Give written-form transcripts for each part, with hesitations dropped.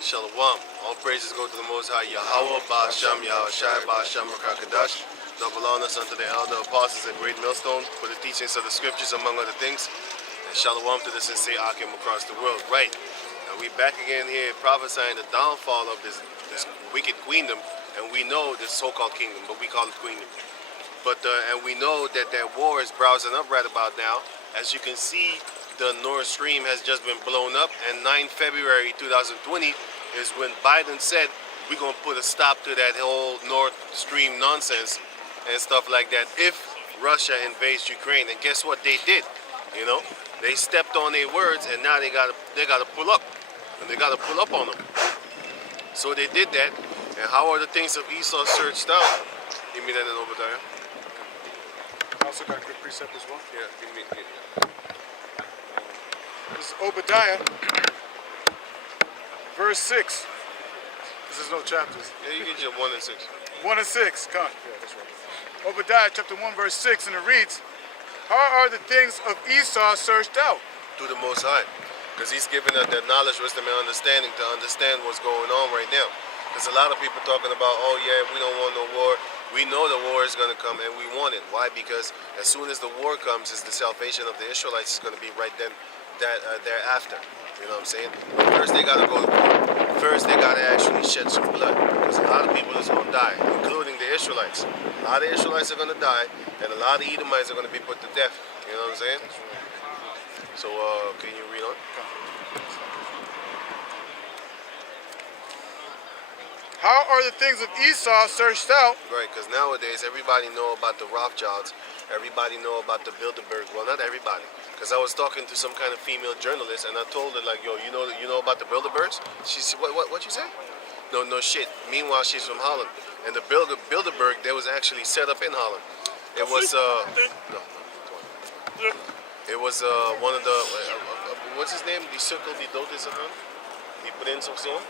Shalom. All praises go to the Most High Yahweh, Ba'asham, Yahushai, Ba'asham, Rakakadash. Double honors unto the elder apostles and great millstone for the teachings of the scriptures, among other things. And shalom to the sincere Akim across the world. Right. And we back again here prophesying the downfall of this wicked queendom. And we know this so-called kingdom, but we call it queendom. But and we know that that war is browsing up right about now. As you can see, the Nord Stream has just been blown up, and 9 February 2020 is when Biden said we're going to put a stop to that whole Nord Stream nonsense and stuff like that if Russia invades Ukraine. And guess what they did? You know, they stepped on their words, and now they got to pull up, and they got to pull up on them. So they did that. And how are the things of Esau searched out? Give me that in Obadiah. I also got a quick precept as well. Yeah, give me. This is Obadiah, verse 6. This is no chapters. Yeah, you can jump 1 and 6. 1 and 6, come on. Yeah, that's right. Obadiah chapter 1, verse 6, and it reads, "How are the things of Esau searched out?" To the Most High. Because he's giving us that knowledge, wisdom, and understanding to understand what's going on right now. Because a lot of people talking about, oh yeah, we don't want no war. We know the war is going to come, and we want it. Why? Because as soon as the war comes, is the salvation of the Israelites is going to be right then, thereafter. You know what I'm saying? But first they got to go to war. First they got to actually shed some blood. Because a lot of people is going to die, including the Israelites. A lot of Israelites are going to die, and a lot of Edomites are going to be put to death. You know what I'm saying? So, can you read on? How are the things of Esau searched out? Right, because nowadays everybody know about the Rothschilds. Everybody know about the Bilderberg. Well, not everybody. Because I was talking to some kind of female journalist, and I told her, like, yo, you know about the Bilderbergs? She said, what you say? No shit. Meanwhile, she's from Holland. And the Bilderberg, they was actually set up in Holland. It was, it was one of the, what's his name? Die Sukkel, die dood is gegaan? Die prins of zo?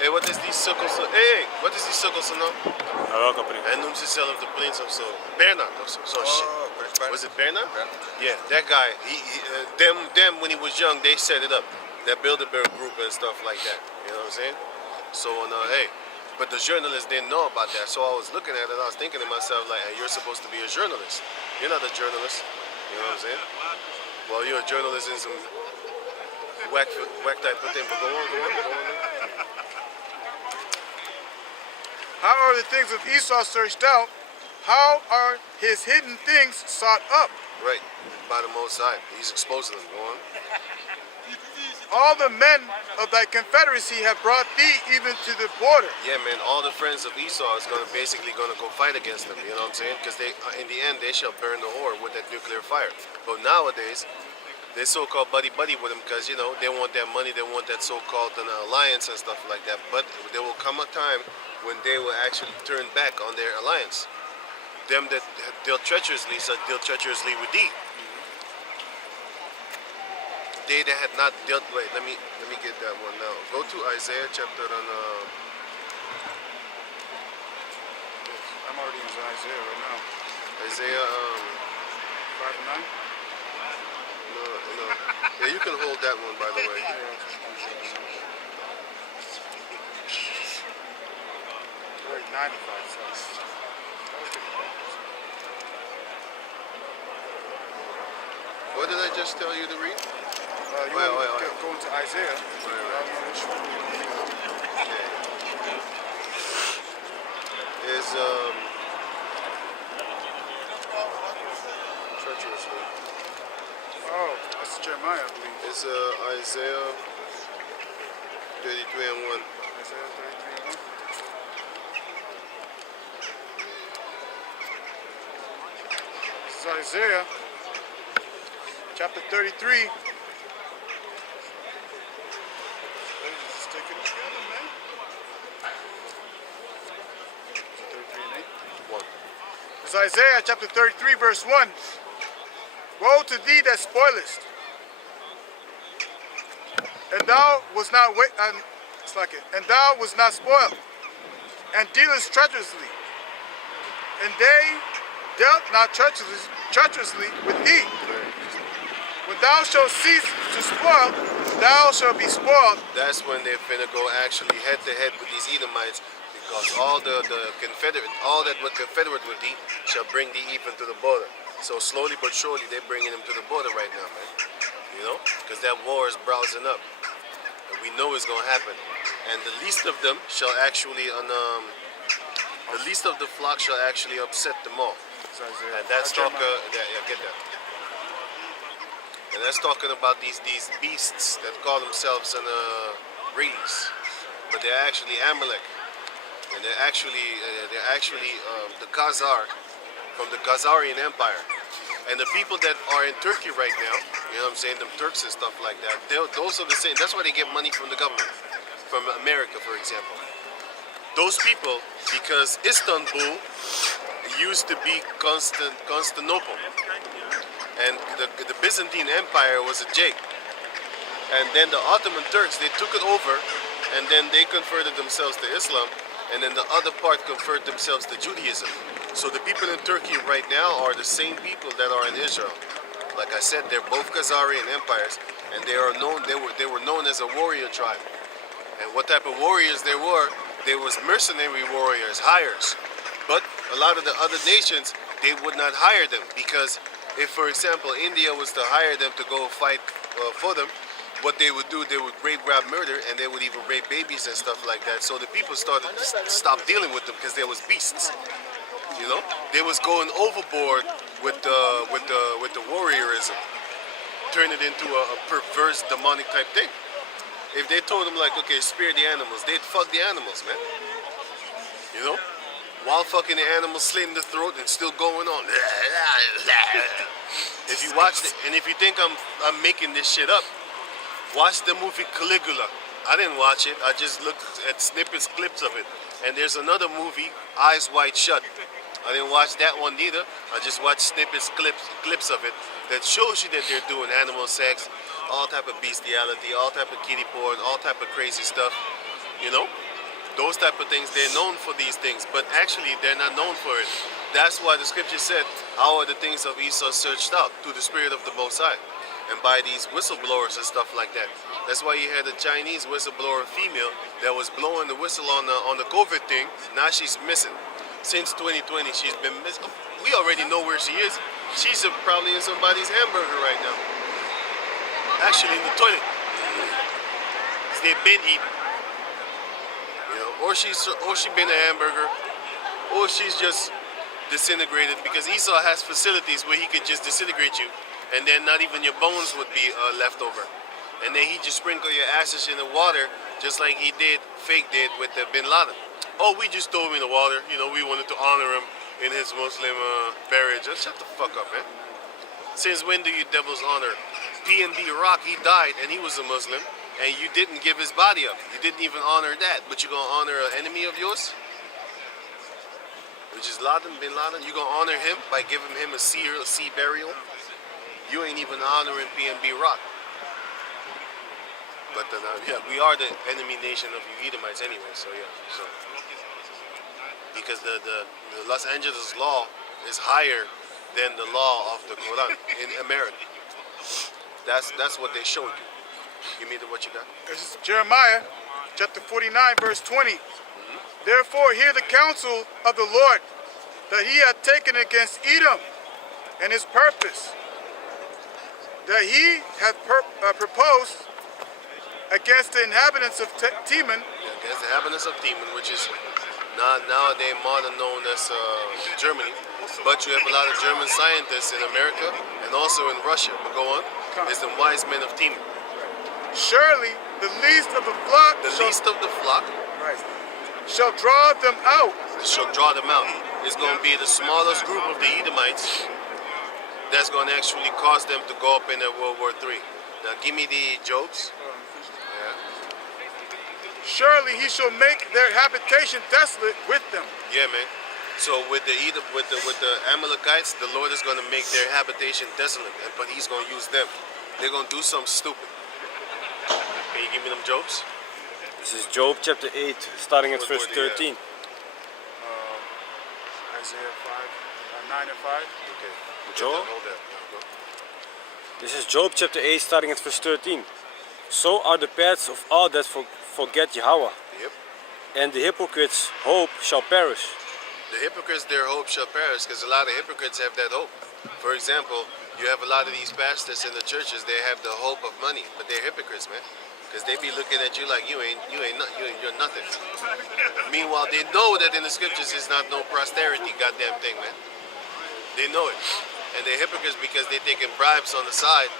Hey, wat is die sukkel? Hey, wat is die sukkel zo nou? Welke prins? Hij noemt zichzelf de prins of zo. Bernard of zo. So shit. Was it Bernard? Yeah, that guy. Them when he was young, they set it up. That Bilderberg group and stuff like that. You know what I'm saying? So, hey, but the journalists didn't know about that. So I was looking at it, I was thinking to myself, like, hey, you're supposed to be a journalist. You're not a journalist. You know what I'm saying? Well, you're a journalist in some whack type of thing. But go on. How are the things of Esau searched out? How are his hidden things sought up? Right, by the Most High. He's exposing them. Go on. All the men of thy confederacy have brought thee even to the border. Yeah, man, all the friends of Esau is basically gonna go fight against them, you know what I'm saying? Because they, in the end, they shall burn the whore with that nuclear fire. But nowadays, they so-called buddy-buddy with them because, you know, they want that money, they want that so-called alliance and stuff like that. But there will come a time when they will actually turn back on their alliance. Them that deal treacherously shall deal treacherously with thee. They that had not dealt. Wait, let me get that one now. Go to Isaiah chapter on. I'm already in Isaiah right now. Isaiah 5 and 9. No. Yeah, you can hold that one, by the way. Right, 95 cents. What did I just tell you to read? You want to go into Isaiah. Is treacherously. Oh, that's Jeremiah, I believe. It's Isaiah 33 and 1. Isaiah 33 and 1. This is Isaiah chapter 33. Let's take it together, man. 33 and 8. 1. This is Isaiah chapter 33, verse 1. Woe to thee that spoilest, and thou was not and thou was not spoiled, and dealest treacherously, and they dealt not treacherously with thee. when thou shalt cease to spoil, thou shalt be spoiled. That's when they're finna go actually head to head with these Edomites, because all the Confederate, all that what Confederate would be, shall bring thee even to the border. So slowly but surely, they're bringing them to the border right now, man. You know, because that war is browsing up, and we know it's gonna happen. And the least of them shall actually, the least of the flock shall actually upset them all. And that's talking, yeah, get that. And that's talking about these beasts that call themselves an race, but they're actually Amalek, and they're actually the Khazar from the Khazarian Empire. And the people that are in Turkey right now, you know what I'm saying, them Turks and stuff like that, those are the same. That's why they get money from the government, from America, for example. Those people, because Istanbul used to be Constantinople. And the Byzantine Empire was a jig. And then the Ottoman Turks, they took it over, and then they converted themselves to Islam, and then the other part converted themselves to Judaism. So the people in Turkey right now are the same people that are in Israel. Like I said, they're both Khazarian empires, and they were known as a warrior tribe. And what type of warriors they were was mercenary warriors, hires. But a lot of the other nations, they would not hire them, because if, for example, India was to hire them to go fight for them, what they would do, they would rape, grab, murder, and they would even rape babies and stuff like that. So the people started to stop dealing with them because they was beasts. You know, they was going overboard with the warriorism, turn it into a perverse demonic type thing. If they told them like, okay, spare the animals, they'd fuck the animals, man. You know? While fucking the animal slitting the throat and still going on. If you watch it, and if you think I'm making this shit up, watch the movie Caligula. I didn't watch it. I just looked at snippets, clips of it. And there's another movie, Eyes Wide Shut. I didn't watch that one either. I just watched snippets, clips of it that shows you that they're doing animal sex, all type of bestiality, all type of kiddie porn, all type of crazy stuff. You know? Those type of things, they're known for these things, but actually they're not known for it. That's why the scripture said, how are the things of Esau searched out? Through the spirit of the Most High, and by these whistleblowers and stuff like that. That's why you had a Chinese whistleblower female that was blowing the whistle on the COVID thing. Now she's missing. Since 2020, she's been missing. We already know where she is. She's probably in somebody's hamburger right now. Actually in the toilet. They've been eating. Or she been a hamburger, or she's just disintegrated, because Esau has facilities where he could just disintegrate you, and then not even your bones would be left over. And then he just sprinkle your ashes in the water, just like Fake did with Bin Laden. Oh, we just threw him in the water. You know, we wanted to honor him in his Muslim burial. Just shut the fuck up, man. Since when do you devils honor? PNB Rock, he died, and he was a Muslim. And you didn't give his body up. You didn't even honor that. But you're going to honor an enemy of yours? Which is Bin Laden. You're going to honor him by giving him a sea burial? You ain't even honoring PNB Rock. But yeah, we are the enemy nation of you Edomites anyway. So yeah. So, because the Los Angeles law is higher than the law of the Quran in America. That's what they showed you. Give me what you got. This is Jeremiah chapter 49, verse 20. Therefore hear the counsel of the Lord that he hath taken against Edom, and his purpose that he hath proposed against the inhabitants of Teman. Yeah, against the inhabitants of Teman, which is nowadays modern known as Germany. But you have a lot of German scientists in America and also in Russia. But go on. It's the wise men of Teman. Surely the least of the flock, right, shall draw them out. It's going to be the smallest group of the Edomites that's going to actually cause them to go up in World War III. Now give me the jokes. Yeah. Surely he shall make their habitation desolate with them. Yeah, man. So with the Amalekites, the Lord is going to make their habitation desolate, but he's going to use them. They're going to do something stupid. Can you give me them jokes? This is Job chapter 8, starting at verse 13. Isaiah 5, 9 and 5. Okay. Job? Hold that. This is Job chapter 8, starting at verse 13. So are the paths of all that forget Yahweh, Yep. and the hypocrites' hope shall perish. The hypocrites, their hope shall perish, because a lot of hypocrites have that hope. For example, you have a lot of these pastors in the churches. They have the hope of money, but they're hypocrites, man. Because they be looking at you like you're nothing. Meanwhile, they know that in the scriptures it's not no prosperity, goddamn thing, man. They know it, and they're hypocrites because they're taking bribes on the side,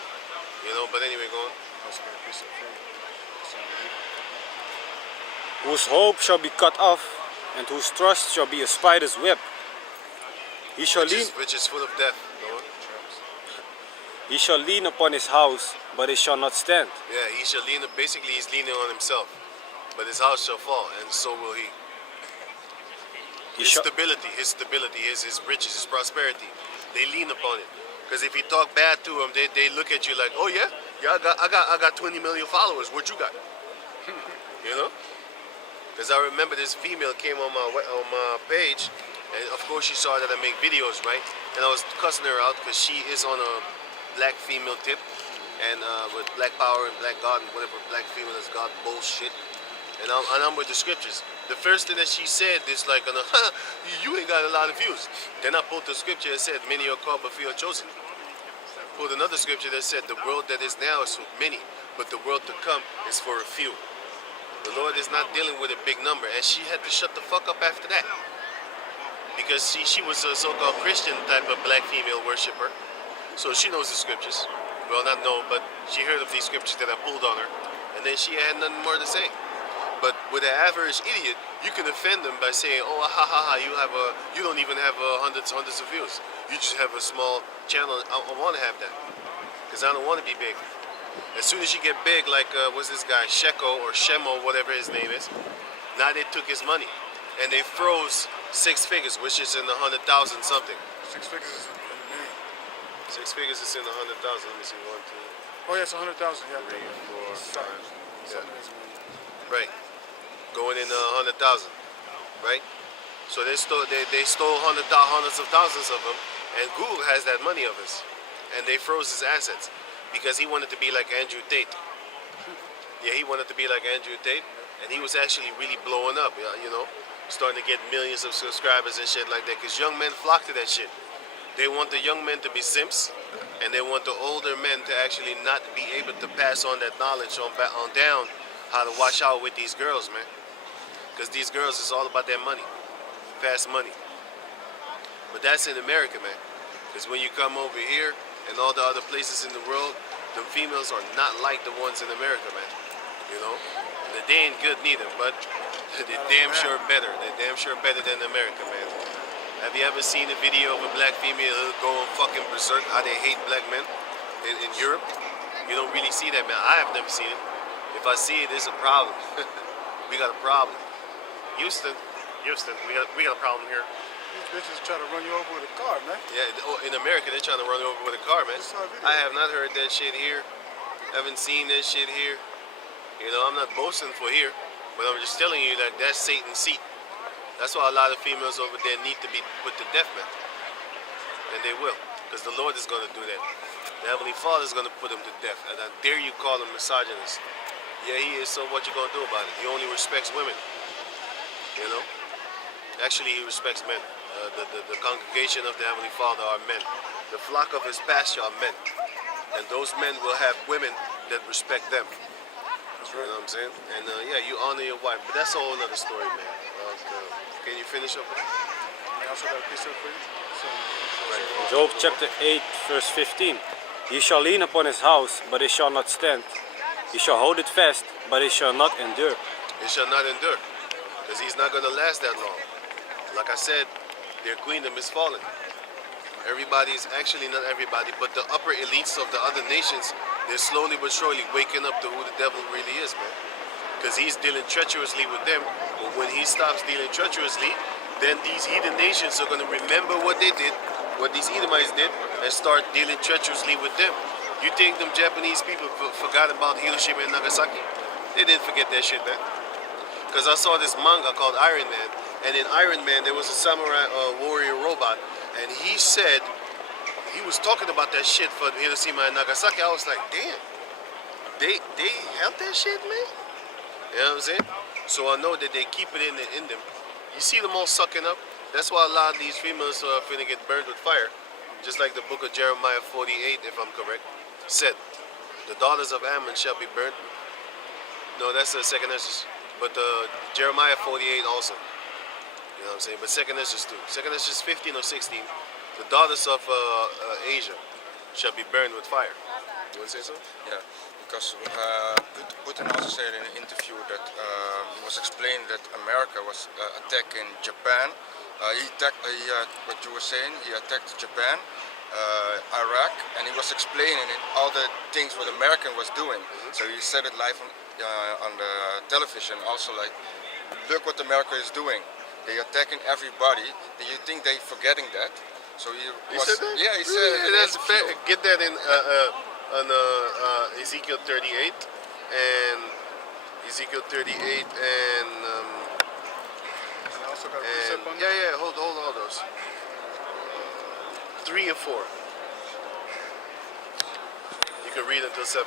you know. But anyway, go on. Whose hope shall be cut off, and whose trust shall be a spider's web. He shall Which is full of death. Go on. He shall lean upon his house, but it shall not stand. Yeah, he shall lean. Basically, he's leaning on himself, but his house shall fall, and so will he. His stability, his riches, his prosperity, they lean upon it. Because if you talk bad to them, they look at you like, oh yeah, I got 20 million followers. What you got? You know? Because I remember this female came on my page, and of course she saw that I make videos, right? And I was cussing her out because she is on a black female tip, and with black power and black God and whatever black female is God bullshit. And I'm with the scriptures. The first thing that she said is like, you ain't got a lot of views. Then I pulled the scripture and said, many are called but few are chosen. Pulled another scripture that said, the world that is now is for many, but the world to come is for a few. The Lord is not dealing with a big number, and she had to shut the fuck up after that. Because she was a so-called Christian type of black female worshiper. So she knows the scriptures. Well, not know, but she heard of these scriptures that I pulled on her, and then she had nothing more to say. But with an average idiot, you can offend them by saying, "Oh, ha ha ha! You don't even have hundreds of views. You just have a small channel." I want to have that because I don't want to be big. As soon as you get big, like what's this guy, Sheko or Shemo, whatever his name is, now they took his money and they froze 6 figures, which is in 100,000 something. 6 figures is in the million. 6 figures is in 100,000. Let me see, 1, 2. Oh yeah, it's 100,000. Yeah. 3, 4, 5. Yeah. Yeah. Right. Going in 100,000, right? So they stole hundreds of thousands of them, and Google has that money of his, and they froze his assets because he wanted to be like Andrew Tate. Yeah, he wanted to be like Andrew Tate, and he was actually really blowing up, you know, starting to get millions of subscribers and shit like that. Because young men flock to that shit. They want the young men to be simps, and they want the older men to actually not be able to pass on that knowledge on down how to watch out with these girls, man. Because these girls is all about their money, fast money. But that's in America, man. Because when you come over here and all the other places in the world, the females are not like the ones in America, man. You know? And they ain't good neither, but they're damn sure better. They're damn sure better than America, man. Have you ever seen a video of a black female going fucking berserk, how they hate black men in Europe? You don't really see that, man. I have never seen it. If I see it, it's a problem. We got a problem. Houston, we got a problem here. These bitches try to run you over with a car, man. Yeah, in America, they're trying to run you over with a car, man. I have not heard that shit here. Haven't seen that shit here. You know, I'm not boasting for here, but I'm just telling you, like, that's Satan's seat. That's why a lot of females over there need to be put to death, man. And they will, because the Lord is going to do that. The Heavenly Father is going to put them to death. And I dare you call him misogynist. Yeah, he is, so what you going to do about it? He only respects women. You know? Actually, he respects men. The congregation of the Heavenly Father are men. The flock of his pasture are men. And those men will have women that respect them. You know what I'm saying? And yeah, you honor your wife. But that's a whole other story, man. Can you finish up with that? I also got a piece of it for you. Right. Job chapter 8, verse 15. He shall lean upon his house, but it shall not stand. He shall hold it fast, but it shall not endure. It shall not endure. Because he's not going to last that long. Like I said, their queendom is fallen. Everybody is, actually not everybody, but the upper elites of the other nations, they're slowly but surely waking up to who the devil really is, man. Because he's dealing treacherously with them. But when he stops dealing treacherously, then these heathen nations are going to remember what they did, what these Edomites did, and start dealing treacherously with them. You think them Japanese people forgot about Hiroshima and Nagasaki? They didn't forget that shit, man. Because I saw this manga called Iron Man, and in Iron Man there was a samurai warrior robot, and he said he was talking about that shit for Hiroshima and Nagasaki. I was like, damn, they held that shit, man. You know what I'm saying? So I know that they keep it in them. You see them all sucking up. That's why a lot of these females are finna get burned with fire. Just like the book of Jeremiah 48, if I'm correct, said, the daughters of Ammon shall be burnt. No, that's the second Esdras. But Jeremiah 48 also. You know what I'm saying? But second Esdras too. Second Esdras 15 or 16. The daughters of Asia shall be burned with fire. You want to say so? Yeah, because Putin also said in an interview that he was explaining that America was attacking Japan. What you were saying, he attacked Japan, Iraq, and he was explaining all the things what America was doing. So he said it live on the television also, like, look what America is doing. They're attacking everybody. Do you think they're forgetting that? So he said that? Yeah, he said it in that's an interview. get that in on Ezekiel 38 and Ezekiel 38 and I also got a precept on yeah, hold all those. 3 and 4. You can read until 7.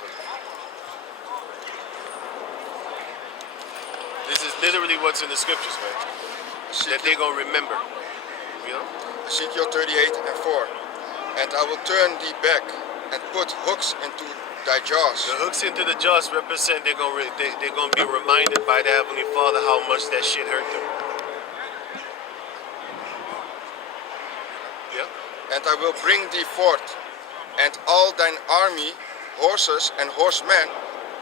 This is literally what's in the scriptures, man. That they're gonna remember. You know? Ezekiel 38 and 4. And I will turn thee back and put hooks into thy jaws. The hooks into the jaws represent they're gonna be reminded by the Heavenly Father how much that shit hurt them. Yeah. And I will bring thee forth, and all thine army, horses and horsemen,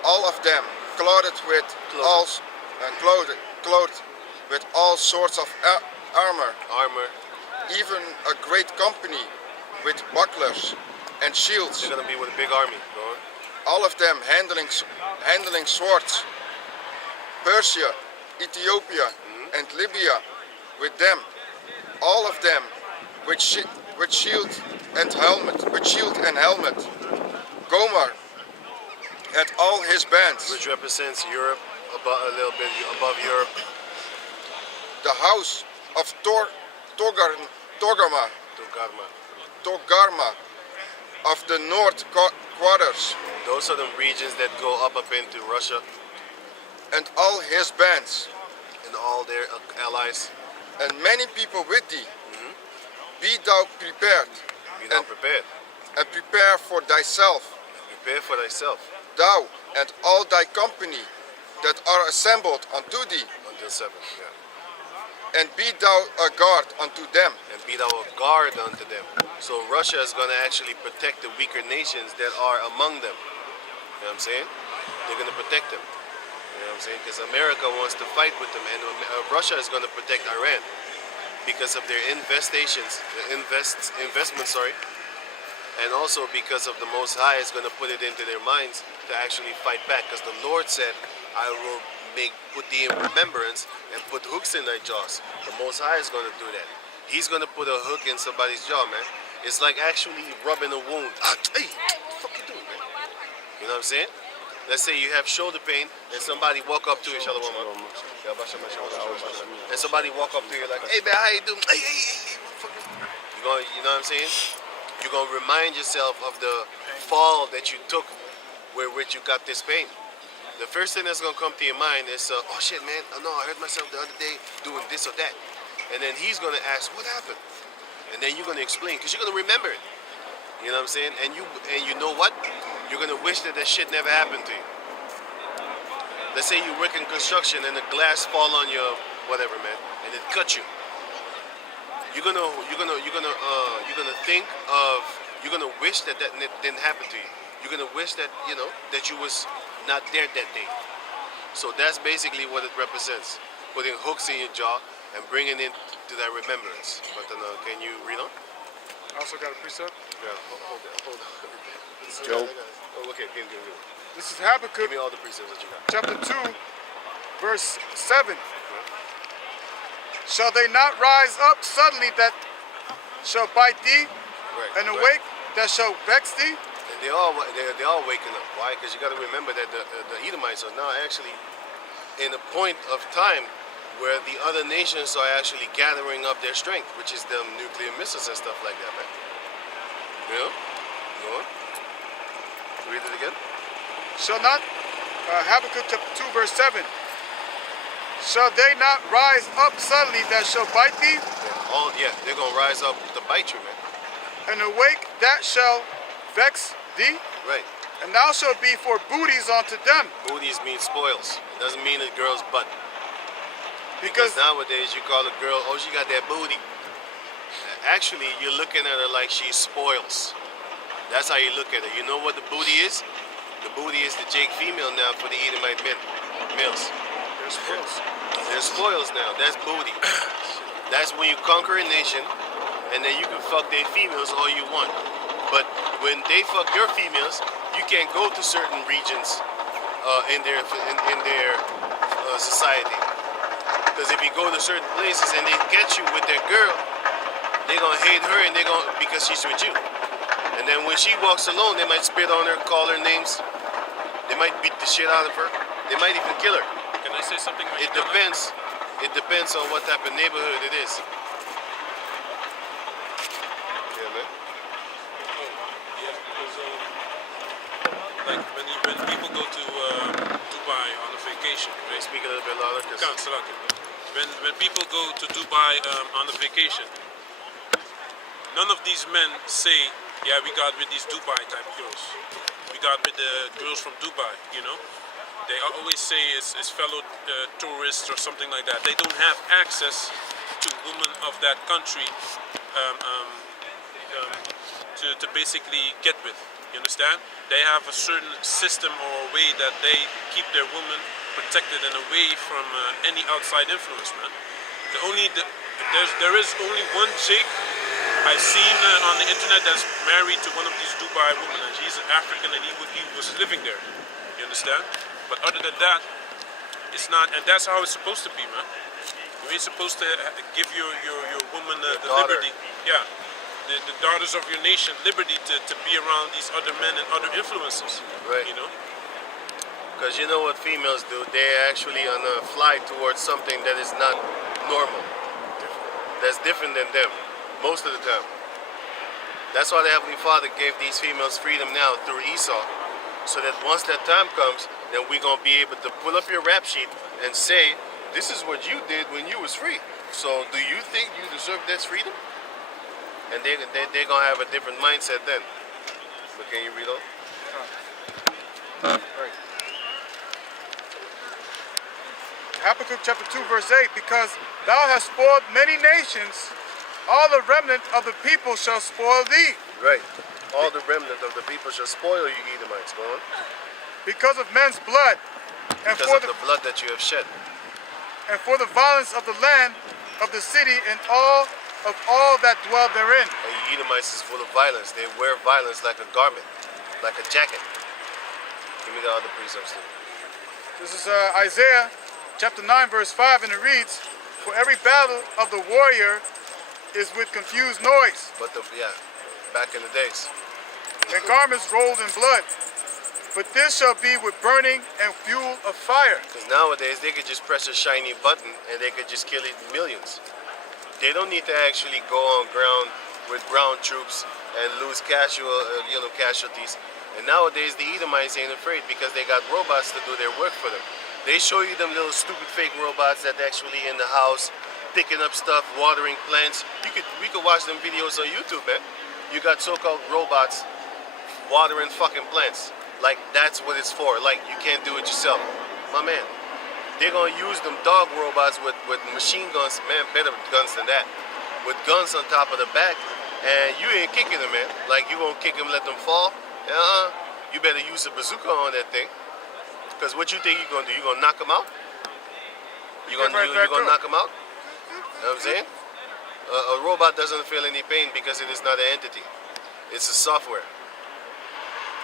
all of them clothed with clothed with all sorts of armor, even a great company with bucklers and shields. They're gonna be with a big army. Go on. All of them handling swords. Persia, Ethiopia, and Libya with them. All of them with shield and helmet. Gomer and all his bands. Which represents Europe, a little bit above Europe. The house of Togarma of the north quarters. Those are the regions that go up into Russia And all his bands. and all their allies. And many people with thee. Be thou prepared. Be now prepared. And prepare for thyself. Prepare for thyself Thou and all thy company that are assembled unto thee. until 7. Yeah. And be thou a guard unto them. And be thou a guard unto them. So Russia is going to actually protect the weaker nations that are among them. You know what I'm saying? They're going to protect them. You know what I'm saying? Because America wants to fight with them, and Russia is going to protect Iran because of their investments, and also because of the Most High is going to put it into their minds to actually fight back. Because the Lord said, "I will put thee in remembrance and put hooks in thy jaws." The Most High is going to do that. He's going to put a hook in somebody's jaw, man. It's like actually rubbing a wound. Hey, what the fuck you doing, man? You know what I'm saying? Let's say you have shoulder pain and somebody walk up to you, Shalom, and somebody walk up to you like, "Hey man, how you doing?" Hey, motherfucker. You know what I'm saying? You're gonna remind yourself of the fall that you took, where which you got this pain. The first thing that's gonna come to your mind is, "Oh shit, man! I know I hurt myself the other day doing this or that," and then he's gonna ask, "What happened?" And then you're gonna explain, because you're gonna remember it. You know what I'm saying? And you know what? You're gonna wish that shit never happened to you. Let's say you work in construction and the glass fall on your whatever, man, and it cut you. You're gonna wish that didn't happen to you. You're gonna wish that that you was not there that day. So that's basically what it represents: putting hooks in your jaw and bringing it to that remembrance. But can you read on? I also got a precept. Yeah, hold on. Job. Oh, okay, give me. This is Habakkuk Give me all the precepts that you got. chapter 2, verse 7. Shall they not rise up suddenly that shall bite thee, Right. and right. awake that shall vex thee? And they're all waking up. Why? Because you got to remember that the Edomites are now actually in a point of time where the other nations are actually gathering up their strength, which is them nuclear missiles and stuff like that, man. You Yeah. Go on. Read it again. Shall not, Habakkuk chapter 2 verse 7. Shall they not rise up suddenly that shall bite thee? They're gonna rise up to bite you, man. And awake that shall vex thee? Right. And thou shalt be for booties unto them. Booties mean spoils. It doesn't mean a girl's butt. Because Nowadays you call a girl, oh, she got that booty. Actually, you're looking at her like she spoils. That's how you look at her. You know what the booty is? The booty is the Jake female now for the Edomite males. they're spoils. They're spoils now. That's booty. That's when you conquer a nation, and then you can fuck their females all you want. But when they fuck your females, you can't go to certain regions in their society. Because if you go to certain places and they catch you with that girl, they're gonna hate her and because she's with you. And then when she walks alone, they might spit on her, call her names. They might beat the shit out of her. They might even kill her. Can I say something? It depends. It depends on what type of neighborhood it is. Yeah, man. Yeah, because like when people go to Dubai on a vacation, Can you right? speak a little bit louder? 'Cause Can't, Salaki. When people go to Dubai on a vacation, none of these men say, yeah, we got with these Dubai type girls. We got with the girls from Dubai, you know? They always say it's fellow tourists or something like that. They don't have access to women of that country to basically get with. You understand? They have a certain system or a way that they keep their women protected and away from any outside influence, man. There is only one chick I've seen on the internet that's married to one of these Dubai women, and she's an African, and he was living there. You understand? But other than that, it's not, and that's how it's supposed to be, man. You ain't supposed to give your woman the daughter. liberty, yeah, the daughters of your nation liberty to be around these other men and other influences, Right. you know? Because you know what females do? They're actually on a fly towards something that is not normal. That's different than them, most of the time. That's why the Heavenly Father gave these females freedom now through Esau. So that once that time comes, then we're going to be able to pull up your rap sheet and say, this is what you did when you was free. So do you think you deserve this freedom? And they're going to have a different mindset then. But can you read on? Right. Habakkuk chapter 2 verse 8, because thou hast spoiled many nations, all the remnant of the people shall spoil thee. Right. All the remnant of the people shall spoil you, Edomites. Go on. Because of men's blood, and Because for of the blood that you have shed. and for the violence of the land, of the city, and all that dwell therein. And you Edomites is full of violence. They wear violence like a garment, like a jacket. Give me the other precepts too. This is Isaiah chapter 9 verse 5, and it reads, for every battle of the warrior is with confused noise, But back in the days. and garments rolled in blood. But this shall be with burning and fuel of fire. Because nowadays they could just press a shiny button and they could just kill it in millions. They don't need to actually go on ground with ground troops and lose casualties. And nowadays the Edomites ain't afraid because they got robots to do their work for them. They show you them little stupid fake robots that actually in the house picking up stuff, watering plants. We could watch them videos on YouTube, man. You got so-called robots watering fucking plants. Like that's what it's for. Like you can't do it yourself. My man. They're gonna use them dog robots with machine guns, man, better guns than that. With guns on top of the back, and you ain't kicking them, man. Like you gonna kick them, let them fall? You better use a bazooka on that thing. Cause what you think you're gonna do? You gonna knock them out? You gonna knock them out? You know what I'm saying? A robot doesn't feel any pain because it is not an entity. It's a software.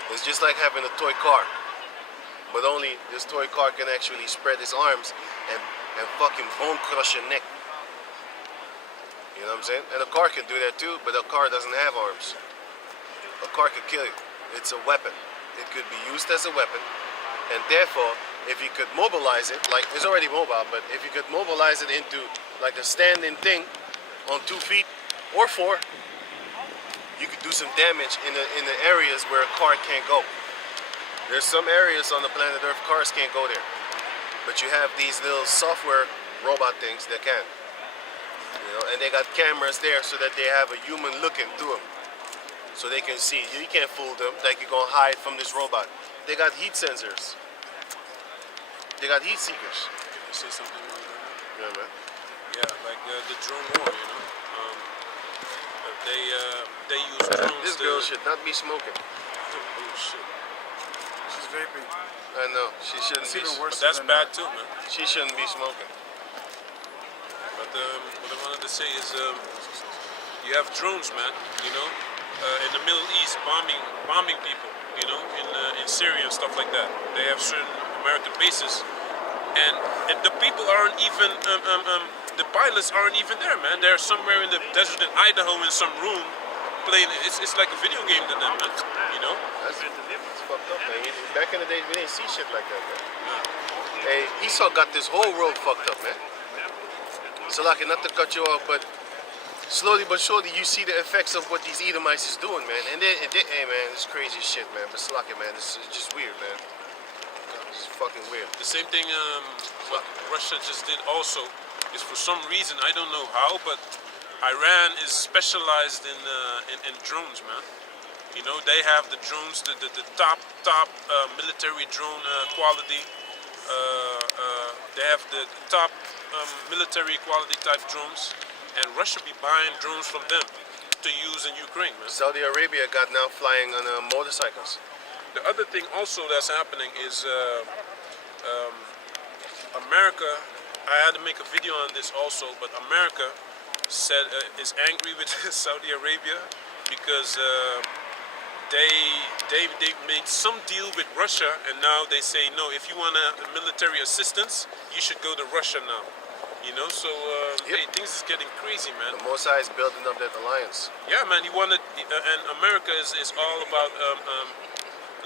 It's just like having a toy car. But only this toy car can actually spread his arms and fucking bone crush your neck. You know what I'm saying? And a car can do that too, but a car doesn't have arms. A car could kill you. It's a weapon. It could be used as a weapon. And therefore, if you could mobilize it, like it's already mobile, but if you could mobilize it into like a standing thing on 2 feet or 4, you could do some damage in the areas where a car can't go. There's some areas on the planet Earth cars can't go there, but you have these little software robot things that can. You know, and they got cameras there so that they have a human looking through them, so they can see. You can't fool them. Like you're gonna hide from this robot. They got heat sensors. They got heat seekers. Can I say something about that? Yeah, man. Yeah, like the drone war, you know. They use drones. This girl should not be smoking. Oh shit. She's vaping. I know. She shouldn't It's be. even worse But that's than bad that. too, man. She shouldn't be smoking. But what I wanted to say is, you have drones, man. You know, in the Middle East, bombing people. You know, in Syria and stuff like that. They have certain American bases, and the people aren't even. The pilots aren't even there, man. They're somewhere in the desert in Idaho in some room playing. It's like a video game to them, man. You know. That's fucked up, man. Back in the day, we didn't see shit like that, man. Hey, Esau got this whole world fucked up, man. So, like, not to cut you off, but slowly but surely, you see the effects of what these Edomites is doing, man. And hey, man, it's crazy shit, man. But Slaki, man, it's just weird, man. It's fucking weird. The same thing what Russia just did also is, for some reason, I don't know how, but Iran is specialized in drones, man. You know, they have the drones, the top military drone quality. They have the top military quality type drones, and Russia be buying drones from them to use in Ukraine, man. Saudi Arabia got now flying on motorcycles. The other thing also that's happening is America. I had to make a video on this also, but America said is angry with Saudi Arabia because they made some deal with Russia, and now they say no. If you want military assistance, you should go to Russia now. You know, so hey, things is getting crazy, man. The Mossad is building up that alliance. Yeah, man. He wanted, and America is all about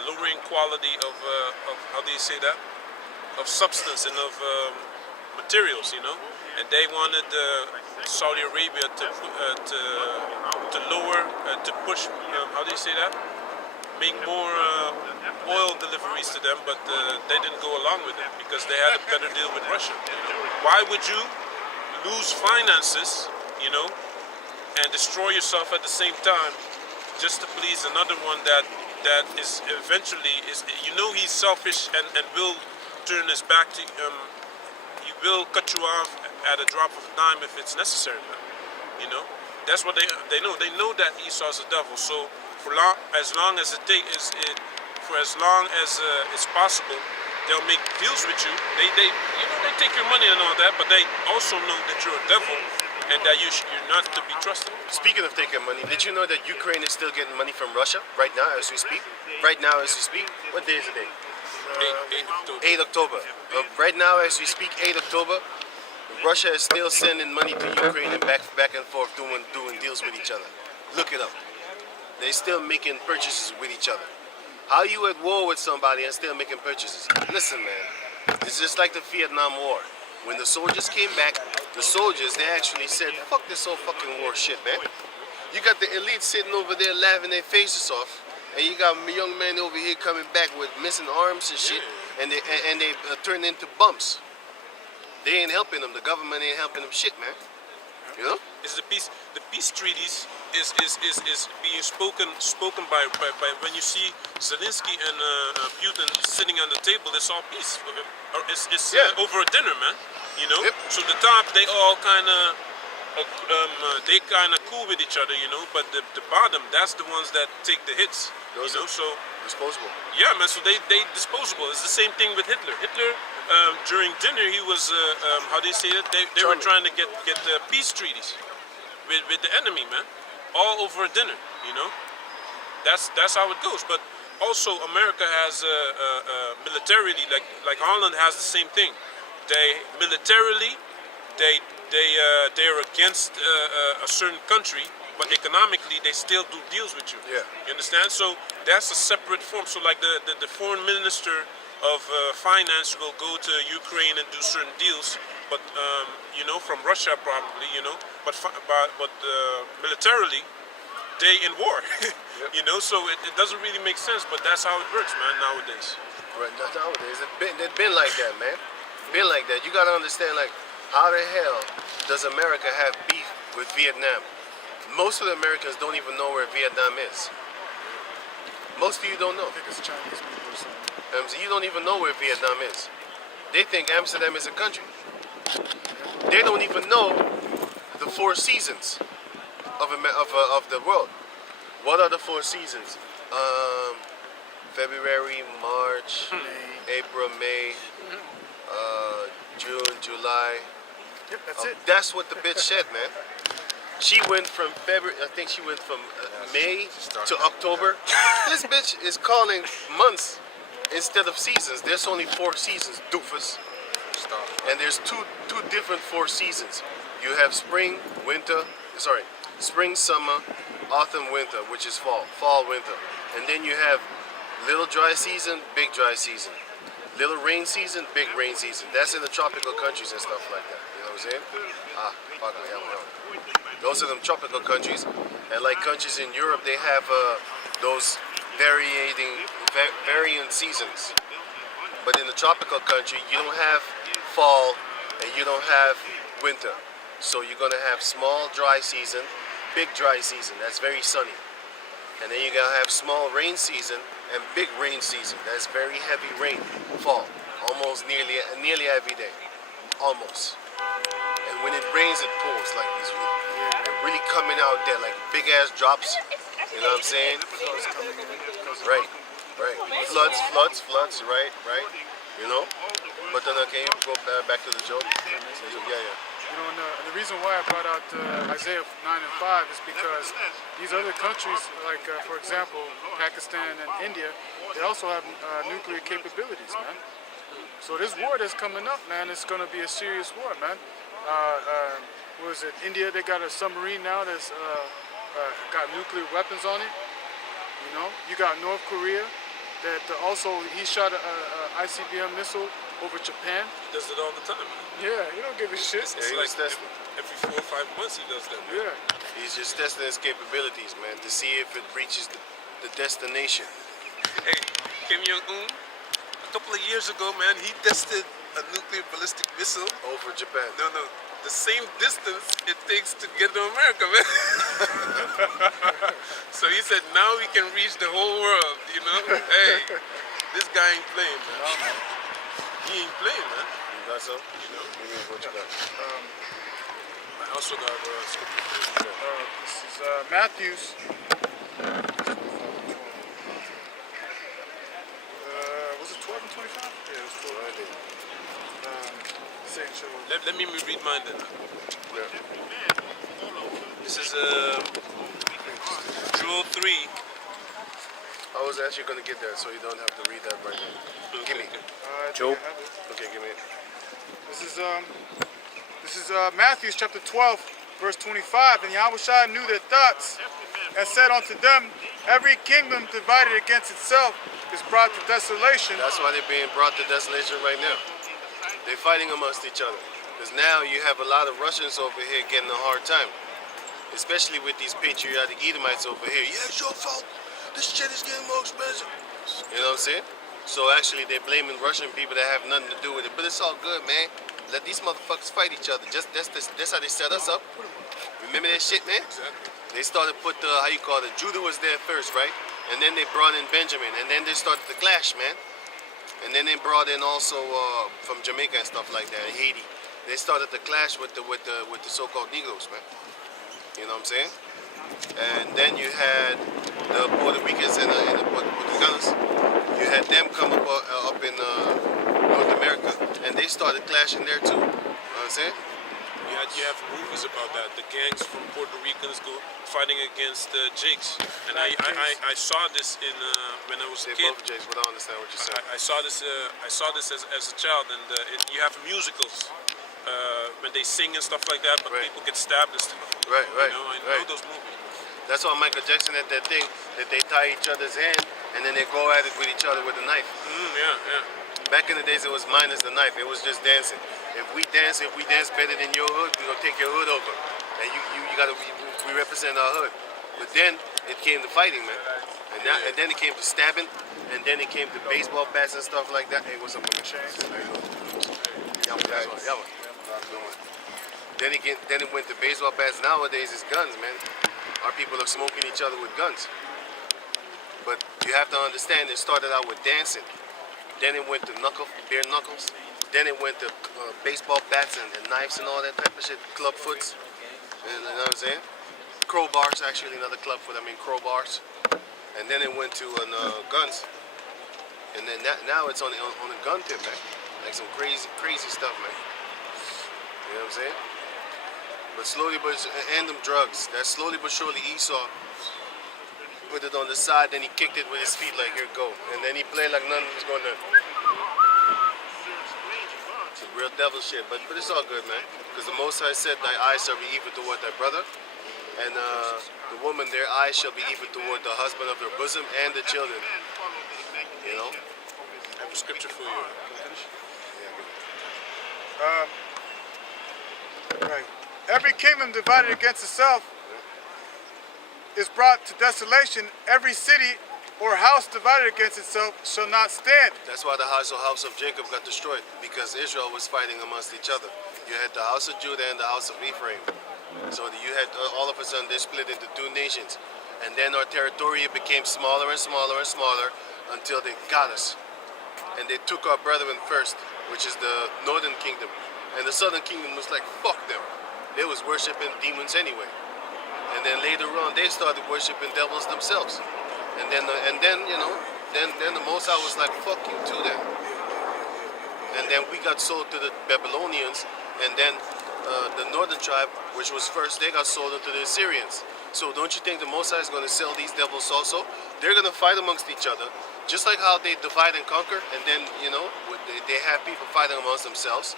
lowering quality of how do you say that? Of substance and of materials, you know. And they wanted Saudi Arabia to lower, to push. How do you say that? Make more oil deliveries to them, but they didn't go along with it because they had a better deal with Russia. You know? Why would you lose finances, you know, and destroy yourself at the same time just to please another one that is eventually is, you know, he's selfish and will turn his back to he will cut you off at a drop of a dime if it's necessary, man. You know, that's what they know. They know that Esau's a devil. So as long as it's possible, they'll make deals with you. They take your money and all that, but they also know that you're a devil and that you're not to be trusted. Speaking of taking money, did you know that Ukraine is still getting money from Russia right now as we speak? Right now as we speak? What day is the day? 8 October. Right now as we speak, 8 October, Russia is still sending money to Ukraine and back and forth doing deals with each other. Look it up. They're still making purchases with each other. How you at war with somebody and still making purchases? Listen, man, it's just like the Vietnam War. When the soldiers came back, they actually said, fuck this whole fucking war shit, man. You got the elite sitting over there laughing their faces off, and you got young men over here coming back with missing arms and shit, and they turn into bumps. They ain't helping them. The government ain't helping them shit, man. You know? It's the peace treaties is being spoken by when you see Zelensky and Putin sitting on the table. It's all peace. It's over a dinner, man. You know. Yep. So the top, they all kind of cool with each other, you know. But the bottom, that's the ones that take the hits. Those you know. So disposable. yeah, man. So they disposable. It's the same thing with Hitler. Hitler. During dinner, he was how do you say it? They were trying to get peace treaties with the enemy, man, all over dinner. You know, that's how it goes. But also, America has militarily, like Holland has the same thing. They militarily, they are against a certain country, but economically they still do deals with you. Yeah. You understand? So that's a separate form. So like the foreign minister of finance will go to Ukraine and do certain deals, but you know, from Russia probably, you know, but militarily day in war. You know, so it doesn't really make sense, but that's how it works, man, nowadays. Right, not nowadays. It's been like that, man. Been like that. You gotta understand, like, how the hell does America have beef with Vietnam? Most of the Americans don't even know where Vietnam is. Most of you don't know. I think it's Chinese people or something. So you don't even know where Vietnam is. They think Amsterdam is a country. They don't even know the four seasons of the world. What are the four seasons? February, March, April, May, June, July. Yep, that's it. That's what the bitch said, man. She went from February, I think she went from May to October. This bitch is calling months instead of seasons. There's only four seasons, doofus. And there's two different four seasons. You have spring, summer, autumn, winter, which is fall, winter. And then you have little dry season, big dry season. Little rain season, big rain season. That's in the tropical countries and stuff like that. You know what I'm saying? Fuck me, I'm wrong. Those are them tropical countries. And like countries in Europe, they have those varying seasons. But in the tropical country, you don't have fall and you don't have winter. So you're gonna have small dry season, big dry season. That's very sunny. And then you're gonna have small rain season and big rain season. That's very heavy rain, fall, almost nearly every day, almost. And when it rains, it pours like these, really coming out there like big ass drops. You know what I'm saying? Right. Floods. Right. You know. But then can you go back to the joke? Yeah. You know, and the reason why I brought out Isaiah 9 and 5 is because these other countries, like for example, Pakistan and India, they also have nuclear capabilities, man. So this war that's coming up, man, it's going to be a serious war, man. What is it? India, they got a submarine now that's got nuclear weapons on it. You know, you got North Korea that also he shot a ICBM missile over Japan. He does it all the time. Yeah, he don't give a shit. It's like every 4 or 5 months he does that. Man. Yeah. He's just testing his capabilities, man, to see if it reaches the destination. Hey, Kim Jong-un, a couple of years ago, man, he tested a nuclear ballistic missile. Over Japan. No, the same distance it takes to get to America, man. So he said, now we can reach the whole world, you know? Hey, this guy ain't playing, man. He ain't playing, man. You got some? You know? What you got? I also got scripture. This is Matthew's. Was it 12 and 25? Yeah, it was 12. Let me read mine then. Yeah. This is Joel 3. I was actually going to get that, so you don't have to read that right now. Give me. Job. Okay, give me it. This is Matthew chapter 12, verse 25. And Yahushua knew their thoughts and said unto them, every kingdom divided against itself is brought to desolation. That's why they're being brought to desolation right now. They're fighting amongst each other. Because now you have a lot of Russians over here getting a hard time. Especially with these patriotic Edomites over here. Yeah, it's your fault. This shit is getting more expensive. You know what I'm saying? So actually they're blaming Russian people that have nothing to do with it. But it's all good, man. Let these motherfuckers fight each other. That's how they set us up. Remember that shit, man? Exactly. They started put the, Judah was there first, right? And then they brought in Benjamin. And then they started the clash, man. And then they brought in also from Jamaica and stuff like that, and Haiti. They started the clash with the so-called Negroes, man. You know what I'm saying? And then you had the Puerto Ricans and the Portugueses. You had them come up in North America, and they started clashing there too. You know what I'm saying? You have movies about that. The gangs from Puerto Ricans go fighting against Jakes. And I saw this in when I was a They're kid. both Jakes, but I don't understand what you're saying. I saw this as a child, and you have musicals when they sing and stuff like that, but Right. people get stabbed and stuff. Right. You know, I know those movies. That's why Michael Jackson had that thing that they tie each other's hand and then they go at it with each other with a knife. Yeah. Back in the days, it was minus the knife. It was just dancing. If we dance better than your hood, we're gonna take your hood over. And we represent our hood. But then it came to fighting, man. And then it came to stabbing, and then it came to baseball bats and stuff like that. Hey, what's up, my man? Yeah, man, that's one. Yeah, man. Then it went to baseball bats. Nowadays, it's guns, man. Our people are smoking each other with guns. But you have to understand, it started out with dancing. Then it went to bare knuckles. Then it went to baseball bats and knives and all that type of shit, club foots. You know what I'm saying? Crowbars, actually, another club foot, I mean crowbars. And then it went to guns. And then now it's on a gun tip, man. Like some crazy stuff, man. You know what I'm saying? But slowly, and them drugs. That slowly but surely Esau put it on the side, then he kicked it with his feet like, here, go. And then he played like nothing was going to. It's real devil shit, but it's all good, man. Because the Most High said, thy eyes shall be even toward thy brother, and the woman, their eyes shall be even toward the husband of their bosom and the children. You know? I have a scripture for you. Right. Every kingdom divided against itself is brought to desolation. Every city or house divided against itself shall not stand. That's why the house of Jacob got destroyed, because Israel was fighting amongst each other. You had the house of Judah and the house of Ephraim. So you had all of a sudden they split into two nations. And then our territory became smaller and smaller and smaller until they got us. And they took our brethren first, which is the northern kingdom. And the southern kingdom was like, fuck them. They was worshiping demons anyway. And then later on, they started worshiping devils themselves. And then you know, then the Most High was like, fuck you too then. And then we got sold to the Babylonians, and then the northern tribe, which was first, they got sold into the Assyrians. So don't you think the Most High is going to sell these devils also? They're going to fight amongst each other, just like how they divide and conquer, and then, you know, they have people fighting amongst themselves,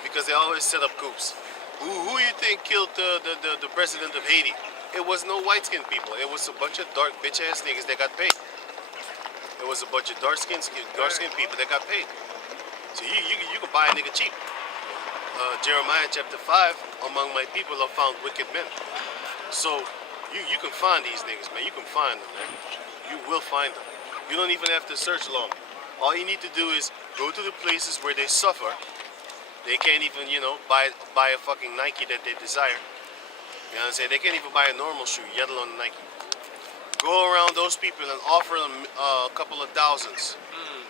because they always set up coups. Who you think killed the president of Haiti? It was no white-skinned people. It was a bunch of dark bitch-ass niggas that got paid. It was a bunch of dark-skinned people that got paid. So you can buy a nigga cheap. Jeremiah chapter 5, among my people are found wicked men. So you can find these niggas, man. You can find them, man. You will find them. You don't even have to search long. All you need to do is go to the places where they suffer. They can't even, you know, buy a fucking Nike that they desire. You know what I'm saying? They can't even buy a normal shoe, yet alone a Nike. Go around those people and offer them a couple of thousands,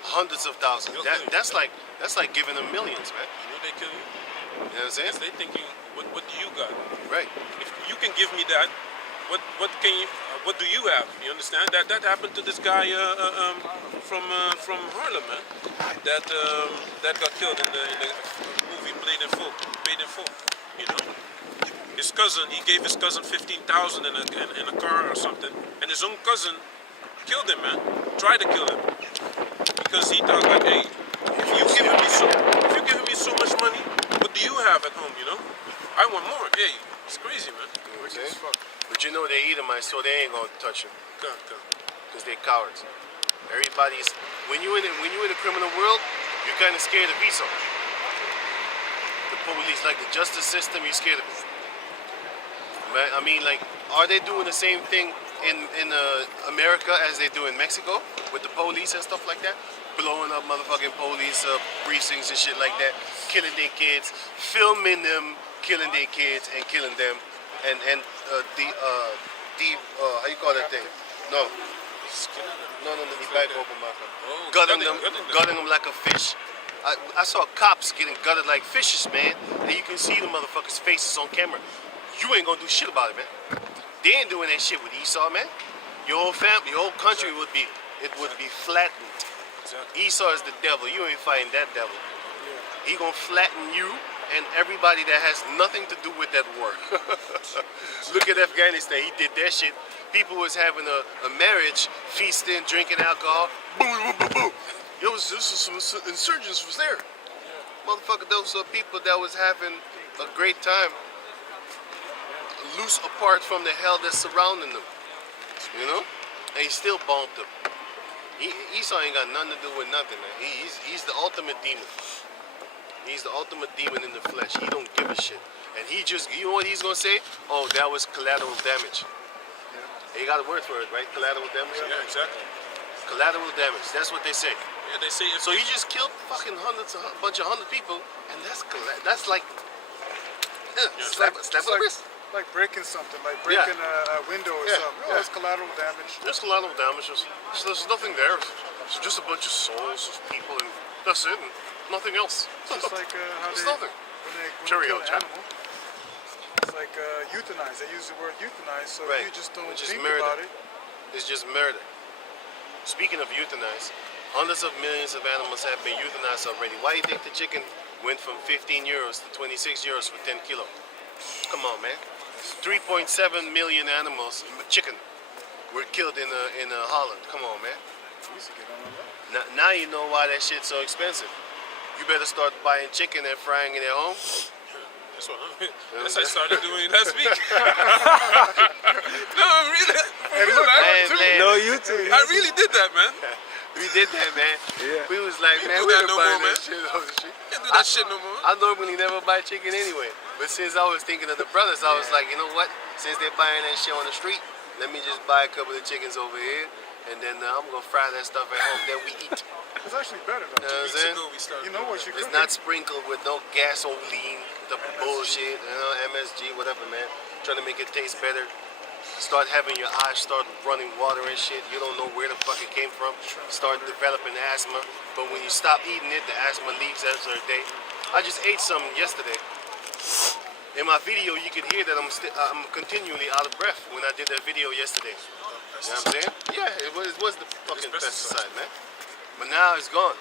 hundreds of thousands. That's like giving them millions, man. You know they kill you? You know what I'm saying? They thinking, what do you got? Right. If you can give me that, what do you have? You understand? That happened to this guy from Harlem, man. That got killed in the movie Paid in Full. You know, his cousin, he gave his cousin 15,000 in a car or something, and his own cousin killed him, man. Tried to kill him because he thought like, hey, if you're giving me so much money, what do you have at home? You know, I want more. Hey, it's crazy, man. You know what I'm saying? But you know they Edomites, so they ain't gonna touch him. Because they're cowards. Everybody's when you in the criminal world, you're kind of scared of Esau. The police, like the justice system, you're scared of it. I mean, like, are they doing the same thing in America as they do in Mexico with the police and stuff like that? Blowing up motherfucking police precincts and shit like that, killing their kids, filming them, killing their kids and killing them, and how you call that thing? No, the back open marker. Gutting them like a fish. I saw cops getting gutted like fishes, man, and you can see the motherfuckers' faces on camera. You ain't gonna do shit about it, man. They ain't doing that shit with Esau, man. Your whole family, your whole country would be flattened. Exactly. Esau is the devil. You ain't fighting that devil. He gonna flatten you and everybody that has nothing to do with that war. Look at Afghanistan. He did that shit. People was having a marriage, feasting, drinking alcohol. Boom, boom, boom, boom. This was some insurgents was there. Motherfucker, those are people that was having a great time, loose apart from the hell that's surrounding them. You know? And he still bombed them. Esau ain't got nothing to do with nothing, man. He's the ultimate demon. He's the ultimate demon in the flesh. He don't give a shit. And he just, you know what he's gonna say? Oh, that was collateral damage. You got a word for it, right? Collateral damage? Yeah, exactly. Collateral damage. That's what they say. Yeah, they say if So you just killed fucking bunch of 100 people, and that's like slap on the wrist. Like breaking something, like breaking a window or Yeah, something. yeah. Oh, it's collateral damage. There's collateral damage. There's nothing there. It's just a bunch of souls of people, and that's it. And nothing else. It's just like how It's they, nothing. when they Cheerio, kill an chap. animal. It's like euthanize. They use the word euthanize, so Right. you just don't Which is think murder. about it. It's just murder. Speaking of euthanize, hundreds of millions of animals have been euthanized already. Why do you think the chicken went from 15 euros to 26 euros for 10 kilo? Come on, man. 3.7 million animals, chicken, were killed in Holland. Come on, man. We used to get on that. Now you know why that shit's so expensive. You better start buying chicken and frying it at home. That's what I started doing last week. No, really. Hey, look, Man, No YouTube. I really did that, man. we did that, man. Yeah. We was like, man, do we that ain't no buying more, that shit. Can't do that shit no more. I normally never buy chicken anyway. But since I was thinking of the brothers, I was like, you know what? Since they're buying that shit on the street, let me just buy a couple of chickens over here. And then I'm going to fry that stuff at home. Then we eat. It's actually better You though. know what I'm Weeks saying? ago we started. You know what you It's cook. not sprinkled with no gasoline, the bullshit, MSG, whatever, man. Trying to make it taste better. Start having your eyes start running water and shit. You don't know where the fuck it came from. Start developing asthma. But when you stop eating it, the asthma leaves after a day. I just ate some yesterday. In my video, you could hear that I'm continually out of breath when I did that video yesterday. You know what I'm saying? Yeah, it was the fucking pesticide, man. But now it's gone.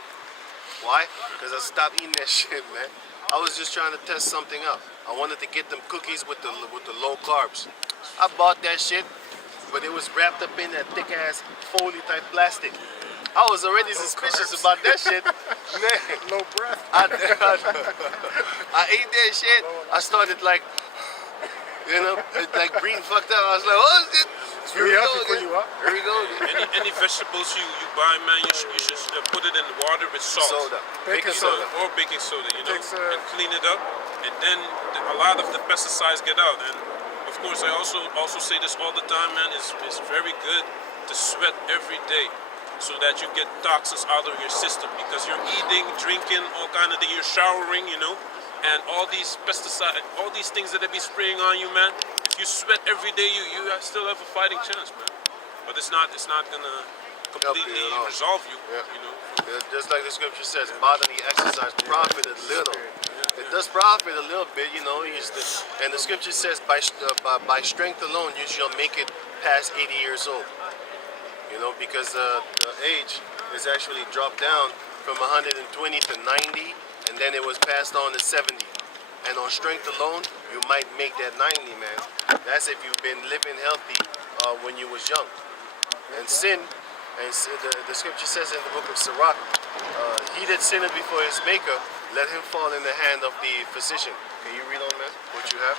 Why? Because I stopped eating that shit, man. I was just trying to test something out. I wanted to get them cookies with the low carbs. I bought that shit, but it was wrapped up in that thick ass foley type plastic. I was already suspicious about that shit, man. Low breath. I ate that shit. I started like, like breathing fucked up. I was like, oh shit. It's really healthy for you, huh? Here we go. Again. Any vegetables you buy, man, you should put it in water with salt. Soda. Baking soda. Or baking soda, you know, Takes, and clean it up, and then a lot of the pesticides get out. And of course, I also say this all the time, man. It's very good to sweat every day, so that you get toxins out of your system, because you're eating, drinking, all kind of things. You're showering, you know, and all these pesticides, all these things that they be spraying on you, man. If you sweat every day, you still have a fighting chance, man. But it's not gonna completely at all. resolve you, Yeah. you know. Just like the scripture says, bodily exercise profit a little. It does profit a little bit, you know. And the scripture says, by strength alone, you shall make it past 80 years old. You know, because the age is actually dropped down from 120 to 90, and then it was passed on to 70. And on strength alone, you might make that 90, man. That's if you've been living healthy when you was young. And sin, the scripture says in the book of Sirach, he that sinneth before his maker, let him fall in the hand of the physician. Can you read on that, what you have?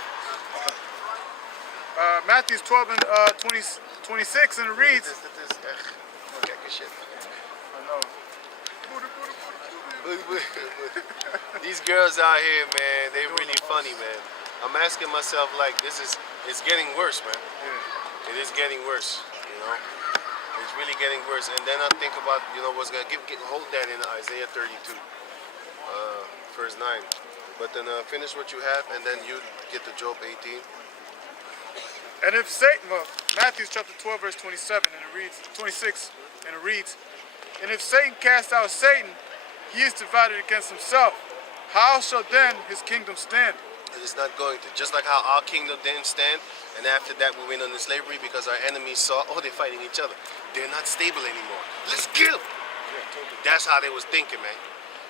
Matthew 12 and 26, and it reads. Shit. I know. These girls out here, man, they really funny, man. I'm asking myself, like, it's getting worse, man. Yeah. It is getting worse, you know. It's really getting worse. And then I think about, you know, what's gonna hold that in Isaiah 32, verse 9. But then finish what you have, and then you get to Job 18. And if Satan, well, Matthew chapter 12, verse 27, and it reads, 26, and it reads, and if Satan cast out Satan, he is divided against himself. How shall then his kingdom stand? It is not going to. Just like how our kingdom didn't stand, and after that we went under slavery because our enemies saw, oh, they're fighting each other. They're not stable anymore. Let's kill them. Yeah, totally. That's how they was thinking, man.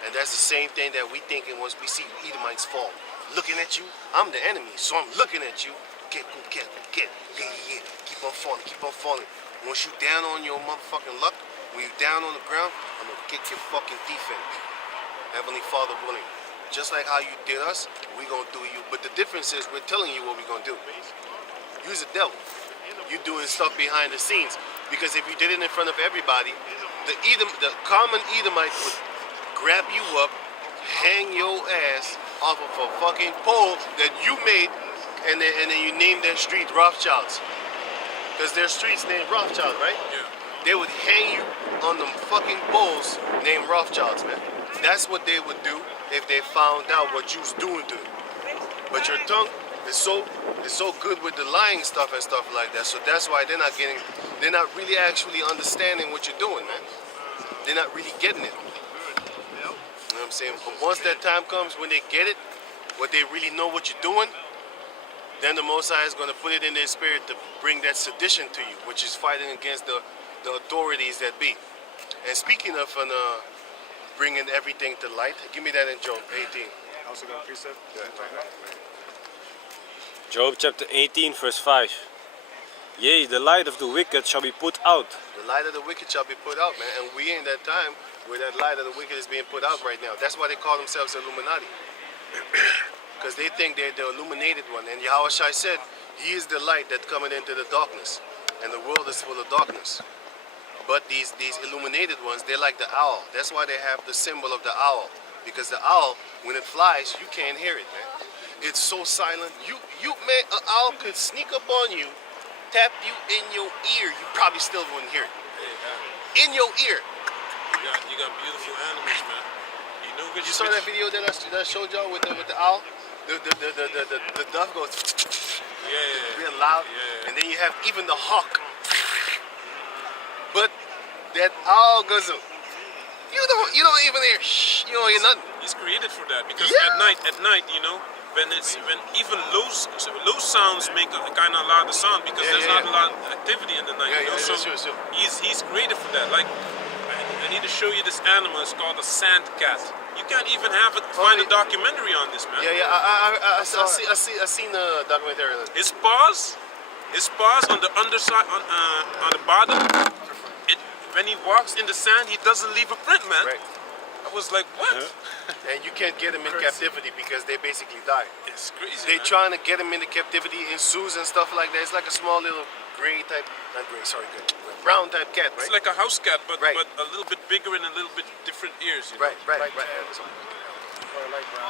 And that's the same thing that we thinking once we see Edomites fall. Looking at you, I'm the enemy, so I'm looking at you. Get. Yeah. Keep on falling. Once you down on your motherfucking luck, when you down on the ground, I'm gonna kick your fucking teeth in. Heavenly Father willing. Just like how you did us, we gonna do you. But the difference is we're telling you what we gonna do. You's a devil. You doing stuff behind the scenes. Because if you did it in front of everybody, the common Edomite would grab you up, hang your ass off of a fucking pole that you made, and then you named that street Rothschilds. because there's streets named Rothschild, right? Yeah. They would hang you on them fucking poles named Rothschilds, man. That's what they would do if they found out what you was doing to them. But your tongue is so good with the lying stuff and stuff like that. So that's why they're not really actually understanding what you're doing, man. They're not really getting it. You know what I'm saying? But once that time comes when they get it, what they really know what you're doing, then the Most High is going to put it in their spirit to bring that sedition to you, which is fighting against the authorities that be. And speaking of bringing everything to light, give me that in Job 18. Also got a precept. Yeah. Job chapter 18 verse 5. Yea, the light of the wicked shall be put out. The light of the wicked shall be put out, man. And we in that time where that light of the wicked is being put out right now. That's why they call themselves Illuminati. Because they think they're the illuminated one. And Yahweh Shai said, He is the light that cometh into the darkness. And the world is full of darkness. But these illuminated ones, they're like the owl. That's why they have the symbol of the owl. Because the owl, when it flies, you can't hear it, man. It's so silent. Man, an owl could sneak up on you, tap you in your ear. You probably still wouldn't hear it. In your ear. You got beautiful animals, man. You know which You saw that video that I showed y'all with the owl? The dove goes Yeah. real loud. Yeah. And then you have even the hawk. But that owl goes, you don't even hear shh, you don't hear nothing. He's created for that because Yeah. at night, you know, when even low sounds make a kind of loud sound because Yeah, there's yeah, not a lot of activity in the night. Yeah, you know? yeah, So sure. he's created for that. Like I need to show you this animal. It's called a sand cat. You can't even find a documentary on this, man. Yeah, I seen the documentary. His paws on the underside, on the bottom. When he walks in the sand, he doesn't leave a print, man. Right. I was like, what? And you can't get them in captivity because they basically die. It's crazy. They man. trying to get them into captivity in zoos and stuff like that. It's like a small little gray type, not gray, sorry, good, brown type cat, right? It's like a house cat, but Right. but a little bit bigger and a little bit different ears. You know? Right.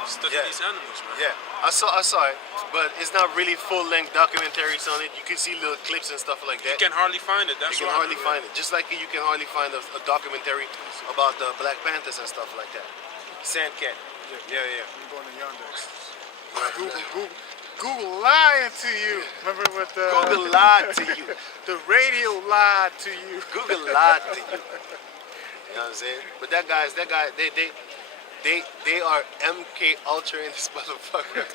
Study Yeah. these animals, man. Yeah, I saw it, but it's not really full-length documentaries on it. You can see little clips and stuff like You that. can hardly find it. That's You can why. hardly find it. Just like you can hardly find a documentary about the Black Panthers and stuff like that. Sand cat. Yeah. I'm going to Yandex. Google lying to you. Remember what the Google lied to you. the radio lied to you. Google lied to you. You know what I'm saying? But that guy, they are MK Ultra in this motherfucker.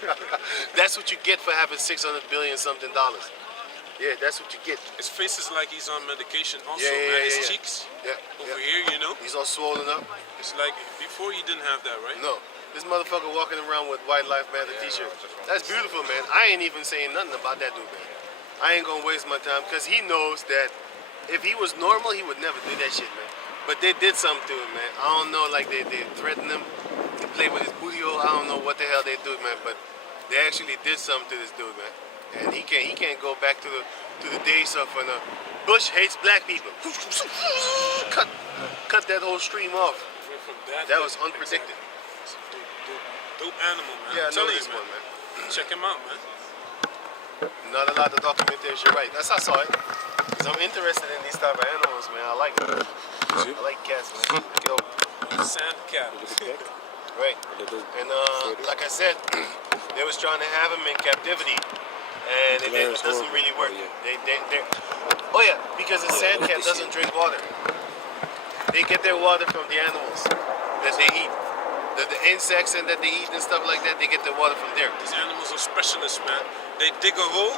That's what you get for having $600 billion something dollars. Yeah, that's what you get. His face is like he's on medication also, Yeah, man. His yeah. cheeks Yeah. over here, you know. He's all swollen up. It's like before he didn't have that, right? No, this motherfucker walking around with White Life Matter t-shirt. That's beautiful, man. I ain't even saying nothing about that dude, man. I ain't gonna waste my time because he knows that if he was normal, he would never do that shit, man. But they did something to him, man. I don't know, like they threatened him to play with his booty hole. I don't know what the hell they do, man. But they actually did something to this dude, man. And he can't go back to the days of when Bush hates black people. Cut that whole stream off. Went from That was unpredicted. Dope animal, man. Yeah, I I'm know telling this you, one, man. Check him out, man. Not a lot of documentaries, you're right. That's how I saw it. Because I'm interested in these type of animals, man. I like them. I like cats, man. Yo, Sand cat. right. And like I said, they was trying to have him in captivity, and it doesn't really work. Oh yeah, because the sand cat doesn't drink water. They get their water from the animals that they eat. The insects and that they eat and stuff like that, they get their water from there. These animals are specialists, man. They dig a hole,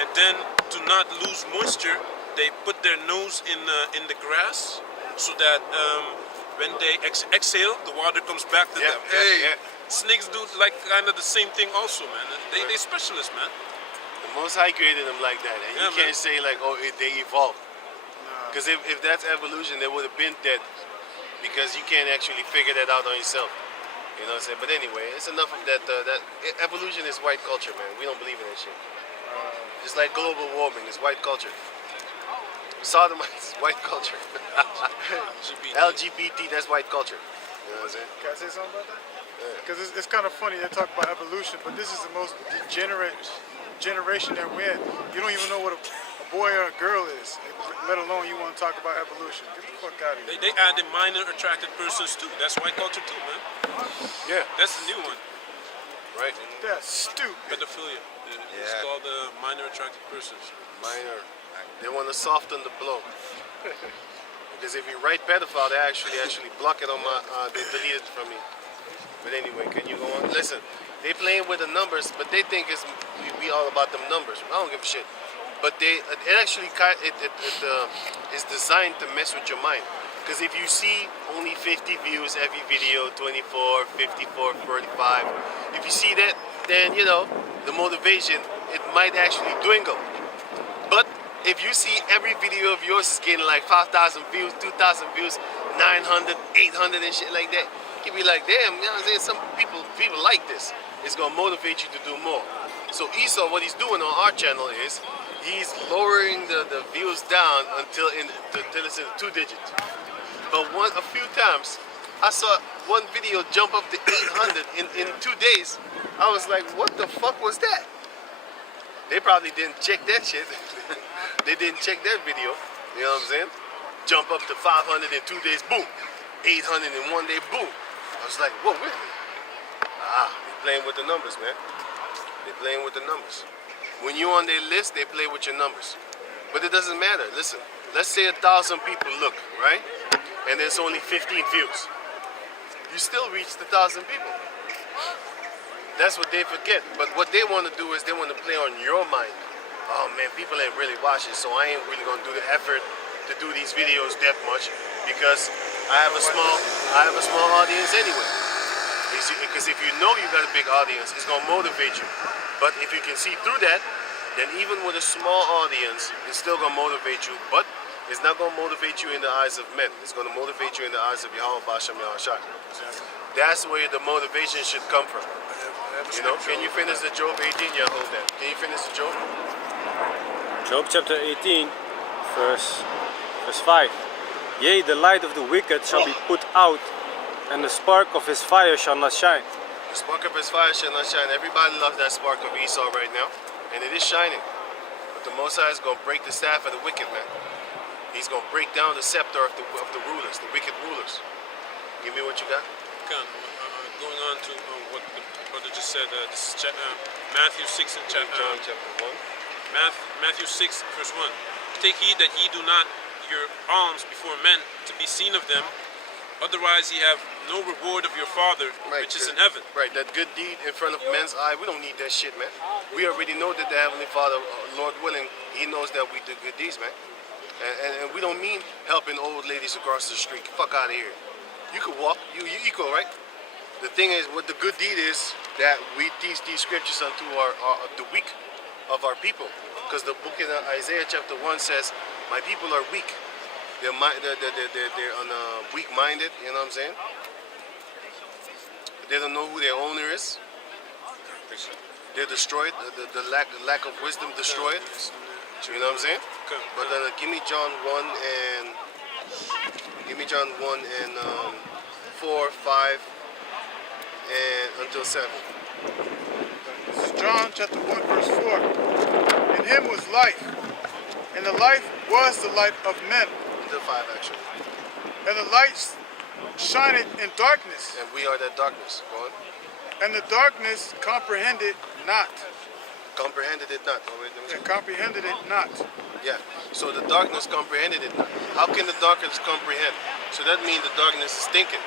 and then to not lose moisture, they put their nose in the grass, so that when they exhale, the water comes back to them. Yeah. Snakes do like kind of the same thing, also, man. They specialists, man. The Most High created them like that, and you Yeah, can't man. say like, oh, they evolved. Because if that's evolution, they would have been dead. Because you can't actually figure that out on yourself. You know what I'm saying? But anyway, it's enough of that. Evolution is white culture, man. We don't believe in that shit. Just like global warming is white culture. Sodomites, white culture. LGBT, that's white culture. You know what I'm saying? Can I say something about that? Because it's kind of funny they talk about evolution, but this is the most degenerate generation that we're in. You don't even know what a boy or a girl is, let alone you want to talk about evolution. Get the fuck out of here. They added minor attracted persons too. That's white culture too, man. Yeah. That's the new one. Right. That's stupid. Pedophilia. It's Yeah. called minor attracted persons. Minor. They want to soften the blow. Because if you write pedophile, they actually block it on my. They delete it from me. But anyway, can you go on? Listen, they playing with the numbers, but they think it's we all about them numbers. I don't give a shit. But it actually is designed to mess with your mind. Because if you see only 50 views every video, 24, 54, 45, if you see that, then you know the motivation, it might actually dwindle. But if you see every video of yours is getting like 5,000 views, 2,000 views, 900, 800 and shit like that, you be like, damn, you know what I'm saying? Some people like this. It's gonna motivate you to do more. So Esau, what he's doing on our channel is he's lowering the views down until it's in 2 digits. But a few times, I saw one video jump up to 800 in 2 days. I was like, what the fuck was that? They probably didn't check that shit. They didn't check that video. You know what I'm saying? Jump up to 500 in 2 days, boom. 800 in 1 day, boom. I was like, whoa, wait a minute. They're playing with the numbers, man. They're playing with the numbers. When you're on their list, they play with your numbers. But it doesn't matter. Listen, let's say 1,000 people look, right? And there's only 15 views. You still reached 1,000 people. That's what they forget. But what they want to do is they want to play on your mind. Oh man, people ain't really watching, so I ain't really gonna do the effort to do these videos that much because I have a small audience anyway. Because if you know you got a big audience, it's gonna motivate you. But if you can see through that, then even with a small audience, it's still gonna motivate you. But it's not gonna motivate you in the eyes of men. It's gonna motivate you in the eyes of Yahweh Basham Yahushua. That's where the motivation should come from. You know, can you finish the Job 18? Yeah, hold that. Can you finish the Job? Job chapter 18, verse 5. Yea, the light of the wicked shall be put out, and the spark of his fire shall not shine. The spark of his fire shall not shine. Everybody loves that spark of Esau right now, and it is shining. But the Most High is going to break the staff of the wicked, man. He's going to break down the scepter of the rulers, the wicked rulers. Give me what you got. Going on to what the brother just said, this is Matthew 6 and John chapter 1. Matthew 6 verse 1. Take heed that ye do not your alms before men to be seen of them, otherwise ye have no reward of your Father which is in heaven. Right, that good deed in front of men's eye, we don't need that shit, man. We already know that the Heavenly Father, Lord willing, He knows that we do good deeds, man. And we don't mean helping old ladies across the street. Fuck out of here. You could walk, you equal, right? The thing is, what the good deed is, that we teach these scriptures unto the weak of our people. Because the book in Isaiah chapter 1 says, my people are weak. They're weak-minded, you know what I'm saying? They don't know who their owner is. They're destroyed. The lack of wisdom destroyed. You know what I'm saying? But give me John 1 and 4, 5, and until 7. This is John chapter 1 verse 4. In him was life, and the life was the light of men. Until 5 actually. And the light shineth in darkness, And we are that darkness. Go on. and the darkness comprehended not. Comprehended it not. Oh, wait, let me And see. comprehended it not. Yeah. So the darkness comprehended it not. How can the darkness comprehend? So that means the darkness is thinking.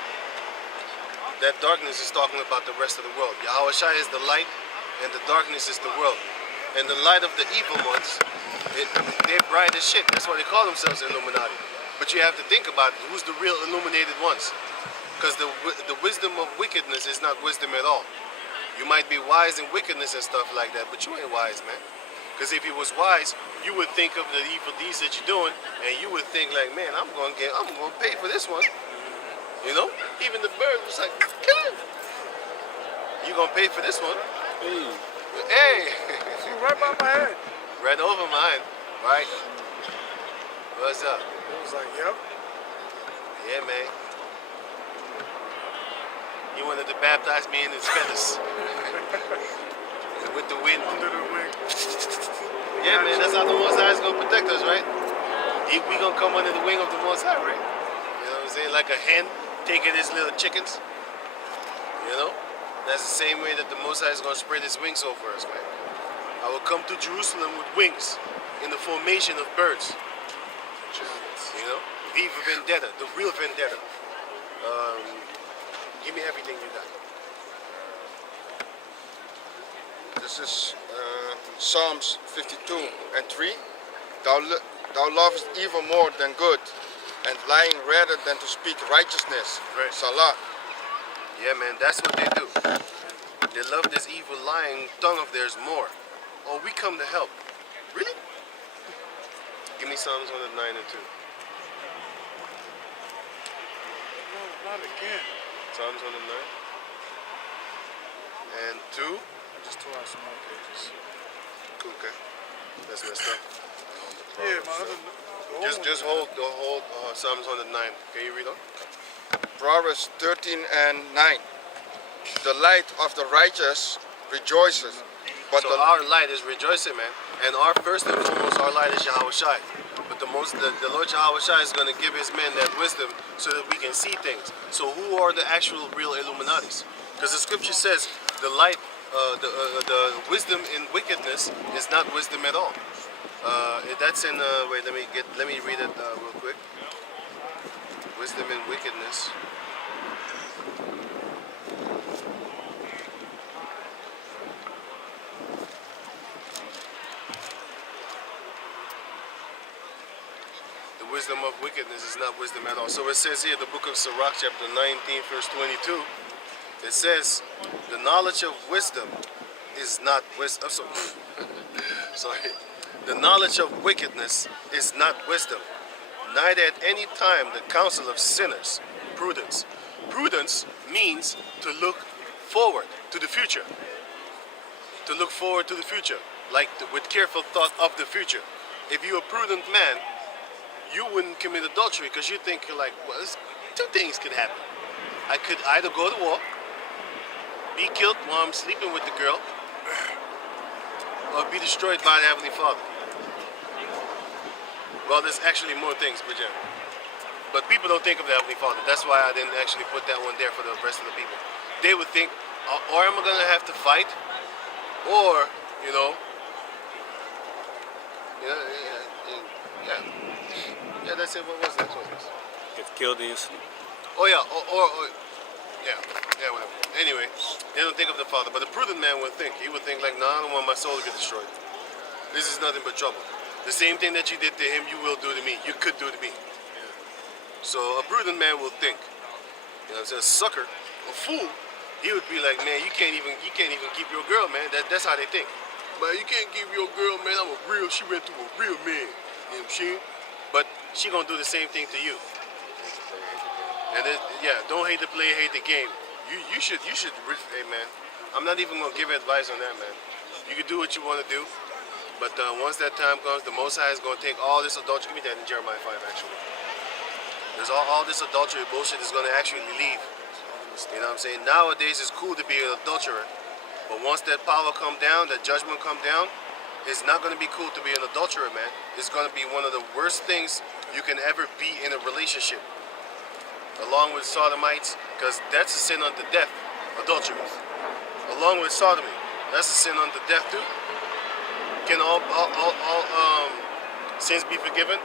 That darkness is talking about the rest of the world. Yahweh Shai is the light, and the darkness is the world. And the light of the evil ones, they're bright as shit. That's why they call themselves Illuminati. But you have to think about who's the real illuminated ones. Because the wisdom of wickedness is not wisdom at all. You might be wise in wickedness and stuff like that, but you ain't wise, man. Because if you was wise, you would think of the evil deeds that you're doing, and you would think like, man, I'm gonna pay for this one. You know? Even the bird was like, kill him. You gonna pay for this one? Hey! Right by my head. Right over mine, right? What's up? It was like, yep. Yeah, man. He wanted to baptize me in his feathers. with the wind. under the wing. Yeah, man, that's how the Most High is gonna protect us, right? We gonna come under the wing of the Most High, right? You know what I'm saying? Like a hen taking his little chickens. You know? That's the same way that the Most High is gonna spread his wings over us, man. I will come to Jerusalem with wings in the formation of birds. You know? Viva Vendetta, the real Vendetta. Give me everything you got. This is Psalms 52 and 3. Thou lovest evil more than good, and lying rather than to speak righteousness. Right. Salah. Yeah, man, that's what they do. They love this evil lying tongue of theirs more. Oh, we come to help. Really? Give me Psalms 109 and 2. No, not again. Psalms 109 and 2. I just tore out some more pages. Cool, okay. That's messed up. Yeah, my other. the old Just one. hold Psalms 109. Can you read on? Proverbs 13 and 9. The light of the righteous rejoices, but So the our light is rejoicing, man. And our first and foremost, our light is Yahweh Shai. But the Lord Yahweh Shai is going to give his men that wisdom so that we can see things. So who are the actual real Illuminatis? Because the scripture says the light, the wisdom in wickedness is not wisdom at all. That's in wait. Let me read it real quick. Wisdom in wickedness. The wisdom of wickedness is not wisdom at all. So it says here, the book of Sirach, chapter 19, verse 22. It says, the knowledge of wisdom is not wisdom. Sorry. The knowledge of wickedness is not wisdom, neither at any time the counsel of sinners, prudence. Prudence means to look forward to the future. To look forward to the future, like with careful thought of the future. If you're a prudent man, you wouldn't commit adultery because you think you're like, well, two things could happen. I could either go to war, be killed while I'm sleeping with the girl, or be destroyed by the Heavenly Father. Well, there's actually more things, but yeah. But people don't think of the Heavenly Father. That's why I didn't actually put that one there for the rest of the people. They would think, or am I going to have to fight? Or, yeah. Yeah, that's it. What was that? Get killed in your sleep. Oh, yeah. Yeah, whatever. Anyway, they don't think of the Father. But the prudent man would think. He would think like, I don't want my soul to get destroyed. This is nothing but trouble. The same thing that you did to him, you will do to me. You could do to me. So a prudent man will think. You know what I'm saying? A sucker, a fool, he would be like, man, you can't even keep your girl, man. That's how they think. But you can't keep your girl, man. She went through a real man. You know what I'm saying? But she gonna do the same thing to you. And don't hate the play, hate the game. You should, hey man, I'm not even gonna give advice on that, man. You can do what you want to do, but once that time comes, the Most High is gonna take all this adultery. Give me that in Jeremiah 5, actually. There's all this adultery bullshit is gonna actually leave. You know what I'm saying? Nowadays it's cool to be an adulterer, but once that power come down, that judgment come down, it's not gonna be cool to be an adulterer, man. It's gonna be one of the worst things you can ever be in a relationship. Along with sodomites, because that's a sin unto death, adultery. Along with sodomy, that's a sin unto death too. Can all sins be forgiven?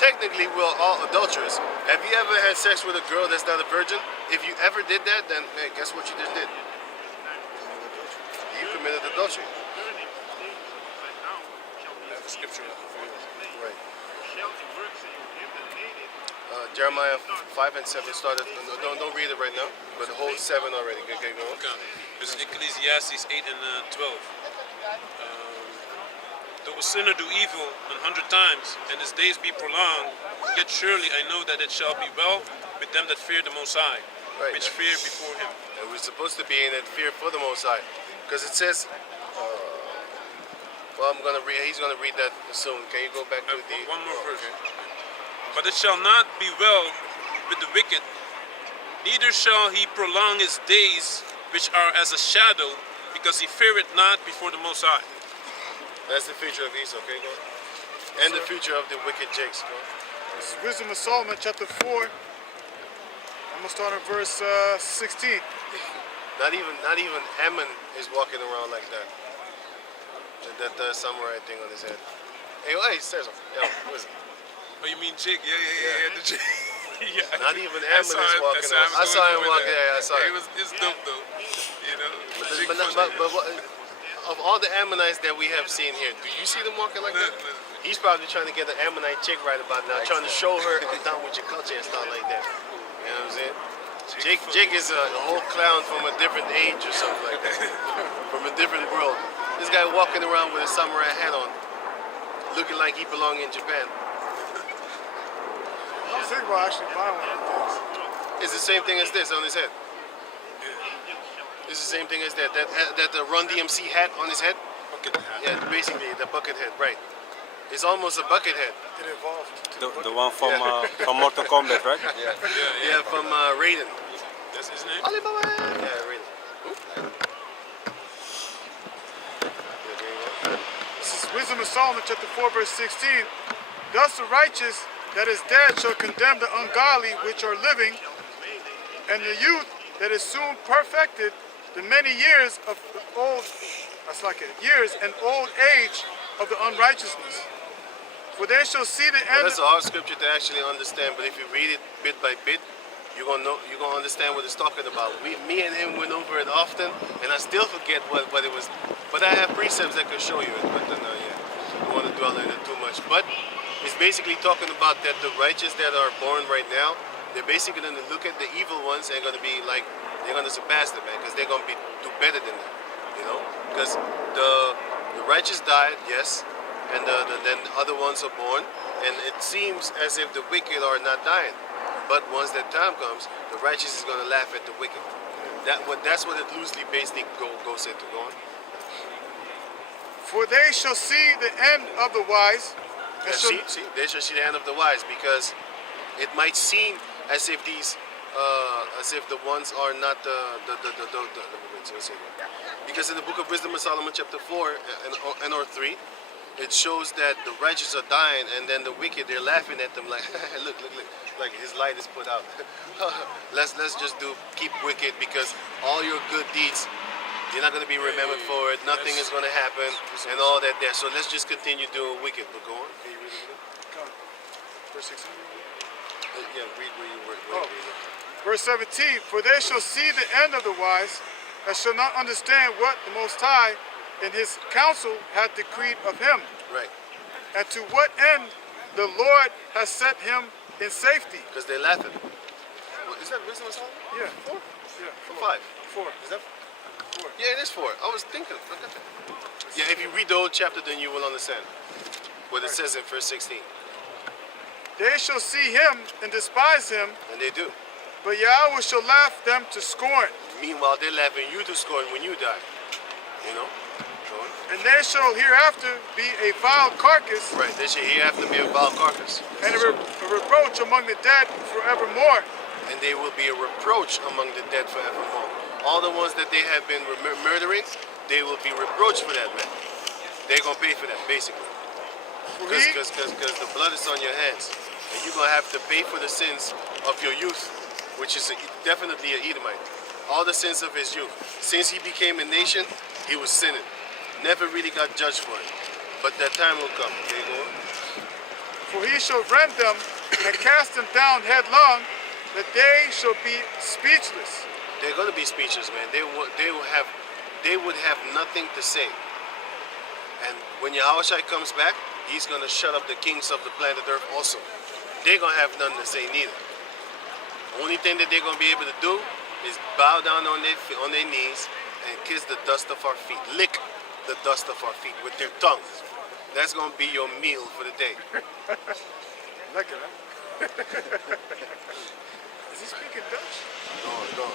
Technically, we're all adulterers. Have you ever had sex with a girl that's not a virgin? If you ever did that, then hey, guess what you just did? You committed adultery. That's the scripture. Right. Jeremiah 5 and 7 started. Don't read it right now, but the whole 7 already. Okay, go on. Okay. Dus Ecclesiastes 8 and 12. Though a sinner do evil 100 times, and his days be prolonged, yet surely I know that it shall be well with them that fear the Most High, Right. which fear before him. And we're supposed to be in that fear for the Most High, because it says. Well, he's gonna read that soon. Can you go back to the One more verse. Okay. But it shall not be well with the wicked, neither shall he prolong his days, which are as a shadow, because he feareth not before the Most High. That's the future of Esau, okay, go on. And the future of the wicked Jakes, go on. This is Wisdom of Solomon, chapter 4. I'm gonna start at verse 16. Not even Ammon is walking around like that. That samurai thing on his head. Hey, Cesar. Yo, listen. Oh, you mean Jake? Yeah. The Jake. Yeah. Not even Ammon is walking around. I saw him walking. Yeah, I saw him. It's dope though. You know. Jake But of all the Ammonites that we have seen here, do you see them walking like that? He's probably trying to get an Ammonite chick right about now, trying to show her I'm down with your culture and stuff like that. You know what I'm saying? Jake is a whole clown from a different age or something like that. From a different world. This guy walking around with a samurai hat on, looking like he belonged in Japan. I was thinking about actually buying one of these. It's the same thing as this on his head. It's the same thing as that Run DMC hat on his head. Bucket hat. Yeah, basically the bucket head, right? It's almost a bucket head. It evolved. The one from Mortal Kombat, right? Yeah, from Raiden. That's his name. Alibaba. Yeah, Raiden. This is Wisdom of Solomon, chapter 4, verse 16. Thus the righteous that is dead shall condemn the ungodly which are living, and the youth that is soon perfected, the many years of the old, years and old age of the unrighteousness. For they shall see the end. That's a hard scripture to actually understand, but if you read it bit by bit, you're gonna understand what it's talking about. Me and him went over it often, and I still forget what it was. But I have precepts that can show you it. But then, I don't want to dwell on it too much. But it's basically talking about that the righteous that are born right now, they're basically going to look at the evil ones and going to be like, they're going to surpass them, man, because they're going to do better than them, you know? Because the righteous died, yes, and then the other ones are born, and it seems as if the wicked are not dying. But once that time comes, the righteous is going to laugh at the wicked. That's what it loosely basically goes into. Go on. For they shall see the end of the wise. Yeah, see, they shall see the end of the wise, because it might seem as if these, as if the ones are not because in the book of Wisdom of Solomon, chapter 4 and or 3, it shows that the righteous are dying, and then the wicked, they're laughing at them like, look, like his light is put out. let's just keep wicked, because all your good deeds, you're not going to be remembered for it. Nothing is going to happen, and all that there. So let's just continue doing wicked. But go on. Can you read it again? Come. Verse 16. Yeah, read where you were. Verse 17. For they shall see the end of the wise, and shall not understand what the Most High in his counsel hath decreed of him. Right. And to what end the Lord has set him in safety. Because they're laughing. Is that Wisdom of Solomon? Yeah. 4? Yeah. For 5. 4. Is that? 4. Yeah, it is 4. I was thinking. Look at that. Yeah, if you read the whole chapter, then you will understand what it says in verse 16. They shall see him and despise him, And they do. but Yahweh shall laugh them to scorn. Meanwhile, they're laughing you to scorn when you die. You know? Go on. And they shall hereafter be a vile carcass, Right, they should hereafter be a vile carcass. and a reproach among the dead forevermore. And they will be a reproach among the dead forevermore. All the ones that they have been murdering, they will be reproached for that, man. They're going to pay for that, basically. Because the blood is on your hands. And you're going to have to pay for the sins of your youth, which is definitely an Edomite. All the sins of his youth. Since he became a nation, he was sinning. Never really got judged for it. But that time will come. There you go. For he shall rend them and cast them down headlong, that they shall be speechless. They're going to be speechless, man. They would have nothing to say. And when Yahushua comes back, he's going to shut up the kings of the planet Earth also. They're going to have nothing to say neither. Only thing that they're going to be able to do is bow down on their knees and kiss the dust of our feet. Lick the dust of our feet with their tongues. That's going to be your meal for the day. Like it, huh? Is he speaking Dutch? Go on.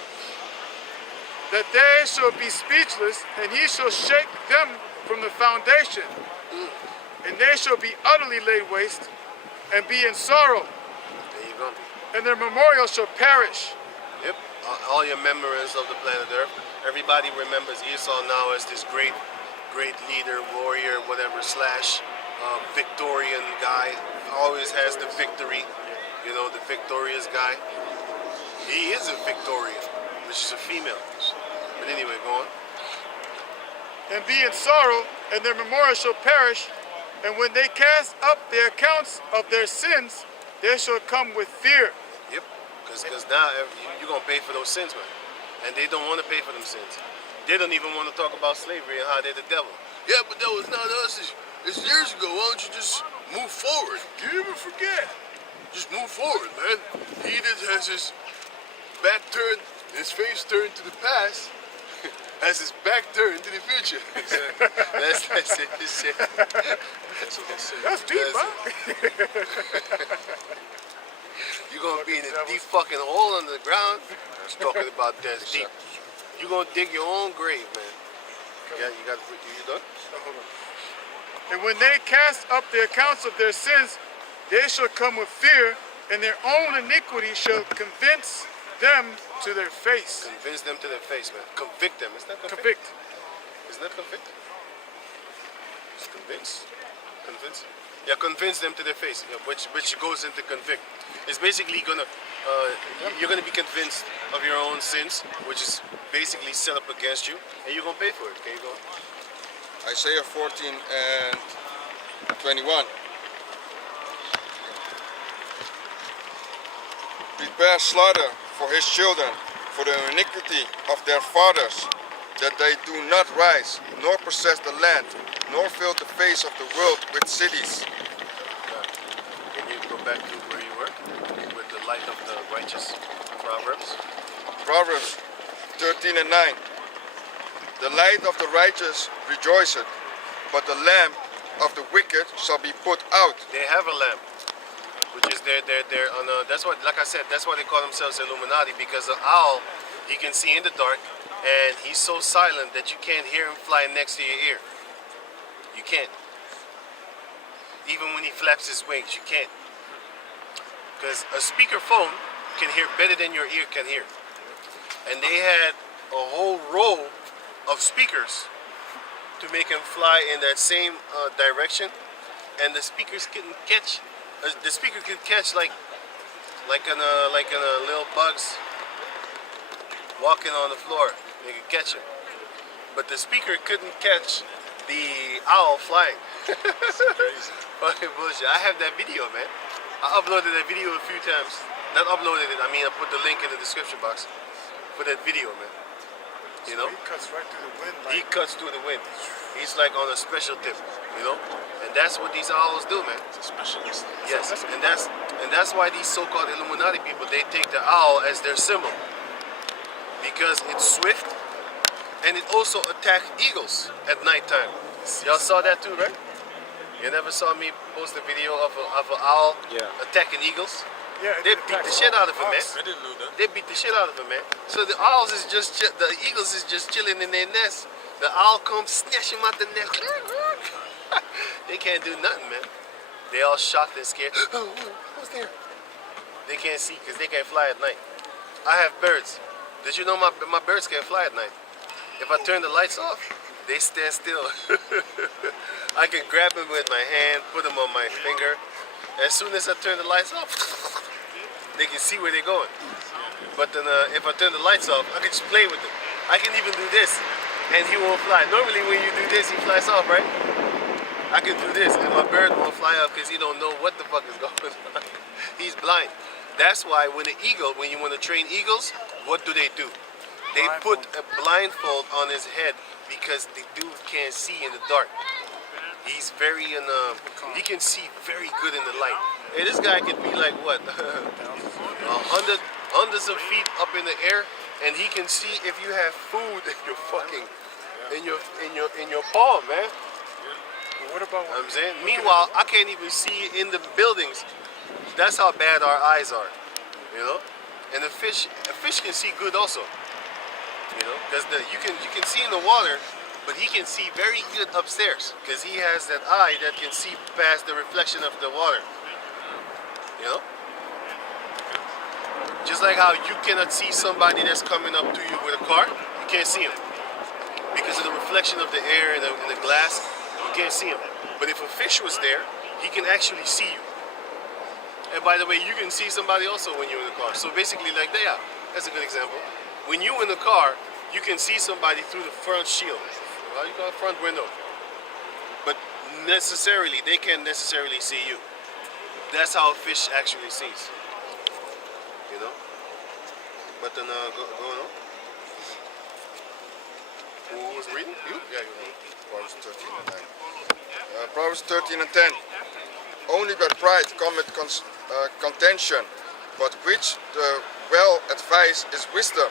That they shall be speechless, and he shall shake them from the foundation. And they shall be utterly laid waste, and be in sorrow. There you go. And their memorial shall perish. Yep. all your memories of the planet Earth. Everybody remembers Esau now as this great leader, warrior, whatever, slash Victorian guy. Always has the victory, you know, the victorious guy. He is a Victorian, which is a female. But anyway, go on. And be in sorrow, and their memorial shall perish. And when they cast up their accounts of their sins, they shall come with fear. Yep, because now you're going to pay for those sins, man. And they don't want to pay for them sins. They don't even want to talk about slavery and how they're the devil. Yeah, but that was not us. It's years ago. Why don't you just move forward? You never forget. Just move forward, man. He that has his back turned, his face turned to the past, has his back turned to the future. That's it. That's deep, That's huh? You're gonna be in a deep fucking hole under the ground. Just talking about that's deep. You're gonna dig your own grave, man. Yeah, you done? And when they cast up the accounts of their sins, they shall come with fear, and their own iniquity shall convince them to their face. Convince them to their face, man. Convict them. It's not convict. Convict. Isn't that convict? It's convince. Convince. Yeah, convince them to their face. Yeah, which goes into convict. It's basically gonna you're gonna be convinced of your own sins, which is basically set up against you, and you're gonna pay for it. Okay, go on. Isaiah 14 and 21. Prepare slaughter for his children, for the iniquity of their fathers, that they do not rise, nor possess the land, nor fill the face of the world with cities. Can you go back to where you were with the light of the righteous? Proverbs. Proverbs 13 and 9. The light of the righteous rejoiceth, but the lamp of the wicked shall be put out. They have a lamp, which is they're on a, that's what, like I said, that's why they call themselves Illuminati, because the owl, he can see in the dark, and he's so silent that you can't hear him fly next to your ear. You can't. Even when he flaps his wings, you can't. Because a speakerphone can hear better than your ear can hear. And they had a whole row of speakers to make him fly in that same direction, and the speakers couldn't catch. The speaker could catch like in a little bugs walking on the floor. They could catch him, but the speaker couldn't catch the owl flying. Fucking bullshit. I have that video, man. I uploaded that video a few times. Not uploaded it. I mean, I put the link in the description box for that video, man. You know? He cuts right through the wind. He cuts through the wind. He's like on a special tip, you know? And that's what these owls do, man. It's a specialist. Yes, and that's why these so-called Illuminati people, they take the owl as their symbol. Because it's swift, and it also attacks eagles at nighttime. Y'all saw that too, right? You never saw me post a video of an owl attacking eagles? Yeah, They beat the shit out of him, man. I didn't know that. They beat the shit out of him, man. So the owls is just the eagles is just chilling in their nest. The owl comes, snatch him out the nest. They can't do nothing, man. They all shocked and scared. Oh, what's there? They can't see because they can't fly at night. I have birds. Did you know my birds can't fly at night? If I turn the lights off, they stand still. I can grab them with my hand, put them on my finger. As soon as I turn the lights off, they can see where they're going. But then if I turn the lights off, I can just play with them. I can even do this, and he won't fly. Normally when you do this, he flies off, right? I can do this, and my bird won't fly off because he don't know what the fuck is going on. He's blind. That's why when you want to train eagles, what do? They put a blindfold on his head because the dude can't see in the dark. He's very he can see very good in the light. Hey, this guy could be like what, hundreds of feet up in the air, and he can see if you have food in your fucking in your palm, man. But what about? I'm saying. Meanwhile, I can't even see in the buildings. That's how bad our eyes are, you know. And a fish can see good also, you know, because you can see in the water. But he can see very good upstairs because he has that eye that can see past the reflection of the water. You know? Just like how you cannot see somebody that's coming up to you with a car, you can't see him. Because of the reflection of the air and the glass, you can't see him. But if a fish was there, he can actually see you. And by the way, you can see somebody also when you're in the car. So basically, like they are. That's a good example. When you're in the car, you can see somebody through the front shield. How you call it? Front window. But necessarily, they can't necessarily see you. That's how a fish actually sees. You know? But then, going on. Who was reading? You? Yeah, you know. Proverbs 13 and 9. Proverbs 13 and 10. Only by pride cometh contention, but which the well advice is wisdom.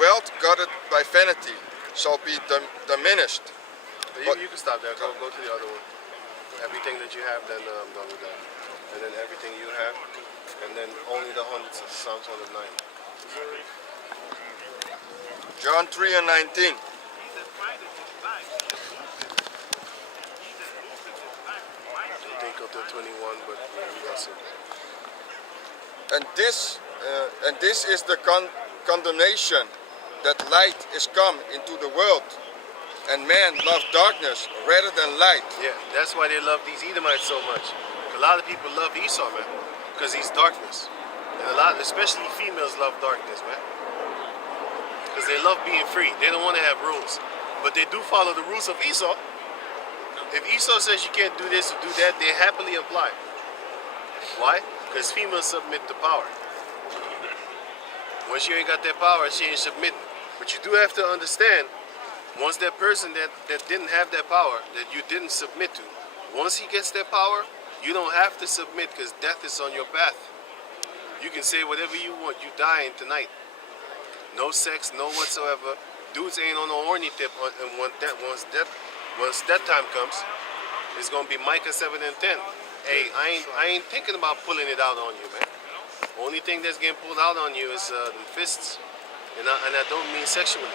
Wealth guarded by vanity shall be diminished. You can stop there. Go to the other one. Everything that you have, then I'm done with that. And then everything you have, and then only the hundreds of Psalms 109. John 3 and 19. I think up to 21, but we got some. And this is the condemnation, that light is come into the world, and man love darkness rather than light. Yeah, that's why they love these Edomites so much. A lot of people love Esau, man, because he's darkness. And a lot, especially females, love darkness, man. Because they love being free. They don't want to have rules. But they do follow the rules of Esau. If Esau says you can't do this or do that, they happily apply. Why? Because females submit to power. Once you ain't got that power, she ain't submitting. But you do have to understand, once that person that didn't have that power, that you didn't submit to, once he gets that power, you don't have to submit because death is on your path. You can say whatever you want. You dying tonight. No sex, no whatsoever. Dudes ain't on a horny tip. And once that time comes, it's gonna be Micah 7 and 10. Hey, I ain't thinking about pulling it out on you, man. Only thing that's getting pulled out on you is the fists, and I don't mean sexually.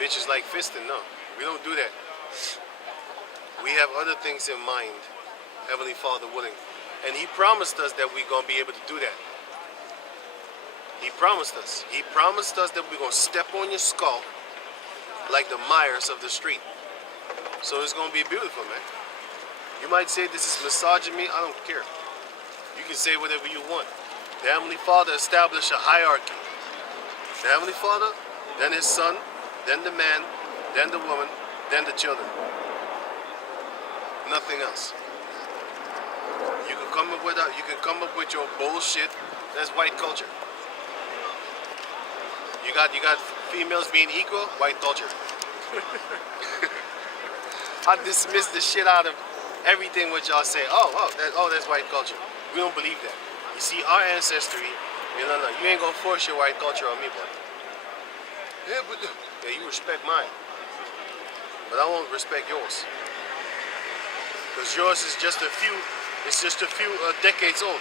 Bitches like fisting, no. We don't do that. We have other things in mind, Heavenly Father willing. And He promised us that we're going to be able to do that. He promised us. He promised us that we're going to step on your skull like the mires of the street. So it's going to be beautiful, man. You might say this is misogyny. I don't care. You can say whatever you want. The Heavenly Father established a hierarchy. The Heavenly Father, then His Son, then the man, then the woman, then the children. Nothing else. You can come up with your bullshit. That's white culture. You got females being equal, white culture. I dismiss the shit out of everything what y'all say. That's white culture. We don't believe that. You see, our ancestry, you ain't gonna force your white culture on me, boy. Yeah, but you respect mine, but I won't respect yours, because yours is just a few. It's just a few decades old.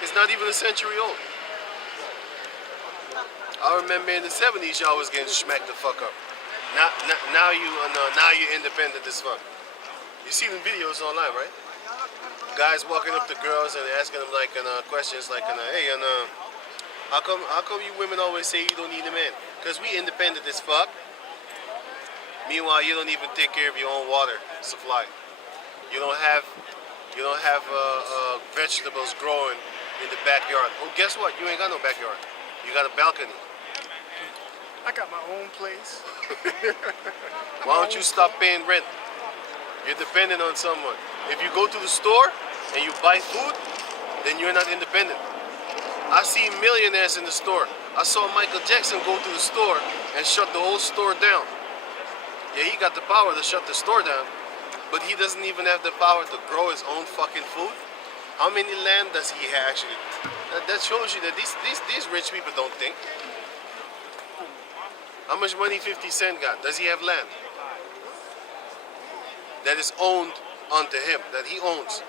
It's not even a century old. I remember in the 70s, y'all was getting smacked the fuck up. Now you independent as fuck. You see the videos online, right? Guys walking up to girls and asking them like questions like, hey, how come you women always say you don't need a man? Because we independent as fuck. Meanwhile, you don't even take care of your own water supply. You don't have vegetables growing in the backyard. Well, guess what? You ain't got no backyard. You got a balcony. I got my own place. Why don't you stop paying rent? You're dependent on someone. If you go to the store and you buy food, then you're not independent. I see millionaires in the store. I saw Michael Jackson go to the store and shut the whole store down. Yeah, he got the power to shut the store down, but he doesn't even have the power to grow his own fucking food. How many land does he actually? That shows you that these rich people don't think. How much money 50 Cent got? Does he have land that is owned unto him, that he owns?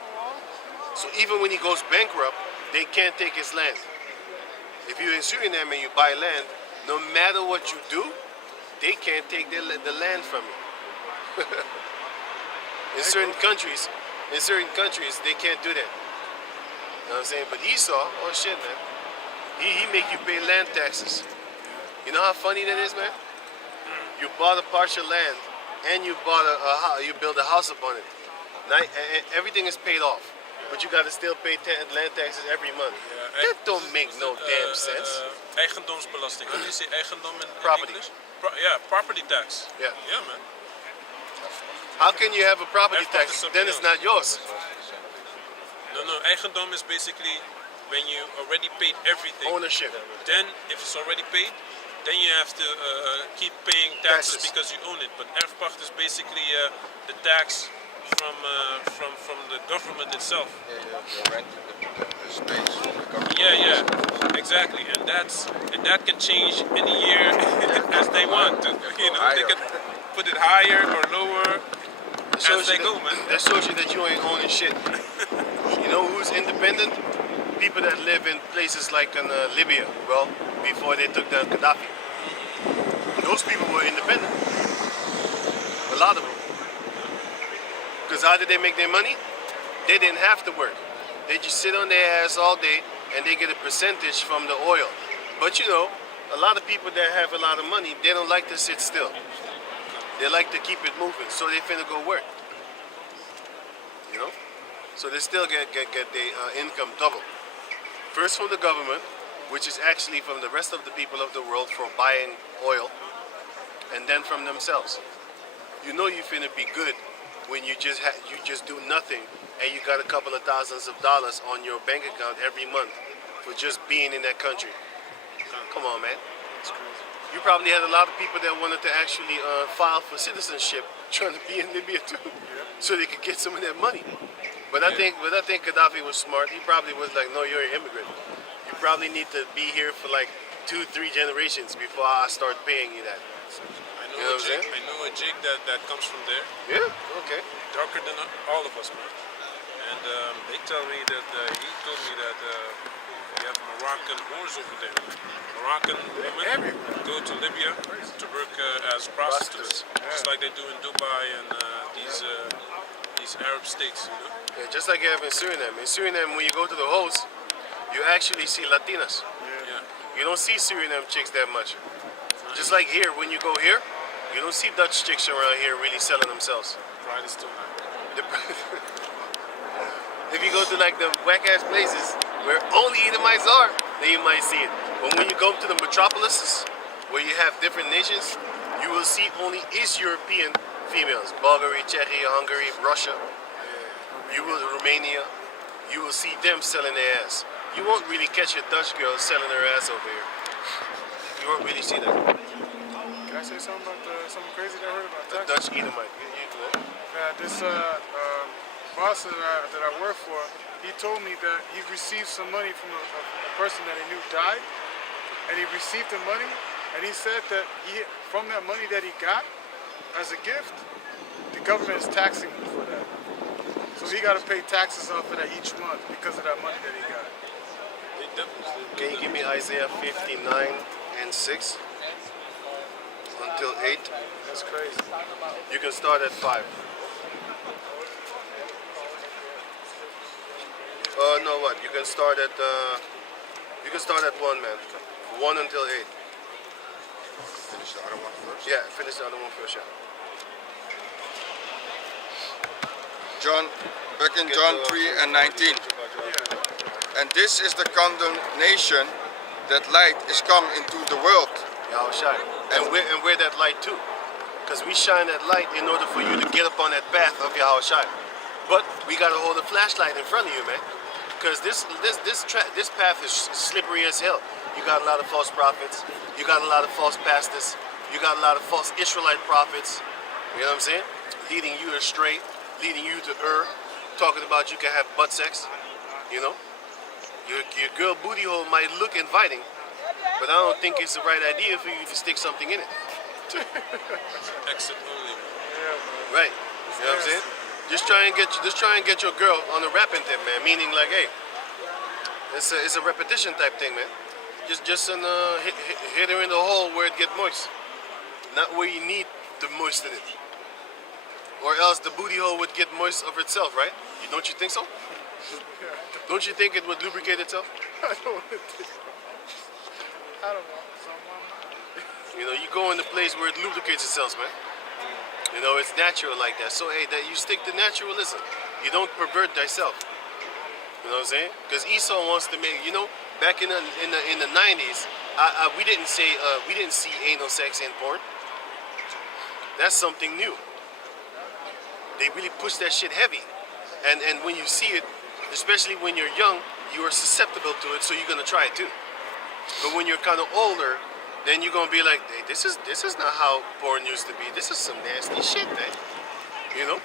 So even when he goes bankrupt, they can't take his land. If you're in Suriname and you buy land, no matter what you do, they can't take the land from you. In certain countries, they can't do that. know what I'm saying? But Esau, oh shit, man. He make you pay land taxes. You know how funny that is, man? You bought a partial land and you bought a house, you build a house upon it. Now, everything is paid off, but you got to still pay land taxes every month. That don't make no damn sense. Eigendomsbelasting. How do you say eigendom in Property. English? Yeah, property tax. Yeah. Yeah, man. How can you have a property Erfpacht tax? is Then it's not yours. No, eigendom is basically when you already paid everything. Ownership. Then, if it's already paid, then you have to keep paying taxes Taxes. because you own it. But erfpacht is basically the tax from the government itself. You're renting the space. Yeah, exactly, and that can change in a year as they want to. You know, they can put it higher or lower as they go, man. That shows you that you ain't owning shit. You know who's independent? People that live in places like in Libya. Well, before they took down Gaddafi. Those people were independent. A lot of them. Because how did they make their money? They didn't have to work. They just sit on their ass all day and they get a percentage from the oil. But you know, a lot of people that have a lot of money, they don't like to sit still. They like to keep it moving, so they finna go work. You know? So they still get their income double. First from the government, which is actually from the rest of the people of the world for buying oil, and then from themselves. You know you finna be good when you just do nothing and you got a couple of thousands of dollars on your bank account every month for just being in that country. Come on, man. You probably had a lot of people that wanted to actually file for citizenship, trying to be in Libya too, so they could get some of that money. But I think Gaddafi was smart. He probably was like, no, you're an immigrant. You probably need to be here for like 2-3 generations before I start paying you that. I You know what I'm saying? I know a jig that comes from there, Yeah. Okay. darker than all of us, man. And they tell me that he told me that we have Moroccan whores over there. Moroccan women go to Libya to work as prostitutes, just like they do in Dubai and these Arab states, you know. Yeah, just like you have in Suriname. In Suriname, when you go to the host, you actually see Latinas. Yeah. You don't see Suriname chicks that much. Just like here, when you go here, you don't see Dutch chicks around here really selling themselves. Pride is too high. If you go to like the whack ass places where only Edomites are, then you might see it. But when you go to the metropolises, where you have different nations, you will see only East European females. Bulgaria, Czechia, Hungary, Russia. You will Romania. You will see them selling their ass. You won't really catch a Dutch girl selling her ass over here. You won't really see that. Can I say something about something crazy that I heard about The taxes? Dutch Edomite. You do it. This boss that I work for, he told me that he received some money from a person that he knew died, and he received the money, and he said that from that money that he got as a gift, the government is taxing him for that. So he got to pay taxes off of that each month because of that money that he got. They definitely Can you give me Isaiah 59 and 6 until 8? That's crazy. You can start at 5. No, what? You can start at 1, man. 1 until 8. Finish the other one first. Yeah, finish the other one first, yeah. Back in John 3 and 19. And this is the condemnation that light is come into the world. Yahweh shine. And we're that light too. Because we shine that light in order for you to get up on that path of Yahweh shine. But we got to hold a flashlight in front of you, man. Because this path is slippery as hell. You got a lot of false prophets. You got a lot of false pastors. You got a lot of false Israelite prophets. You know what I'm saying? Leading you astray, leading you to err, talking about you can have butt sex. You know? Your girl booty hole might look inviting, but I don't think it's the right idea for you to stick something in it. exit only. Right. You know what I'm saying? Just try and get your girl on a rapping tip, man. Meaning like, hey, it's a repetition type thing, man. Just hit her in the hole where it get moist, not where you need to moisten it. Or else the booty hole would get moist of itself, right? Don't you think so? Don't you think it would lubricate itself? I don't want to think. I don't know. It's on my mind. You know, you go in the place where it lubricates itself, man. You know, it's natural like that. So hey, that you stick to naturalism. You don't pervert thyself. You know what I'm saying? Because Esau wants to make. You know, back in the 90s, we didn't see anal sex in porn. That's something new. They really push that shit heavy, and when you see it, especially when you're young, you are susceptible to it, so you're gonna try it too. But when you're kind of older, then you're gonna be like, hey, this is not how porn used to be. This is some nasty shit, man. You know,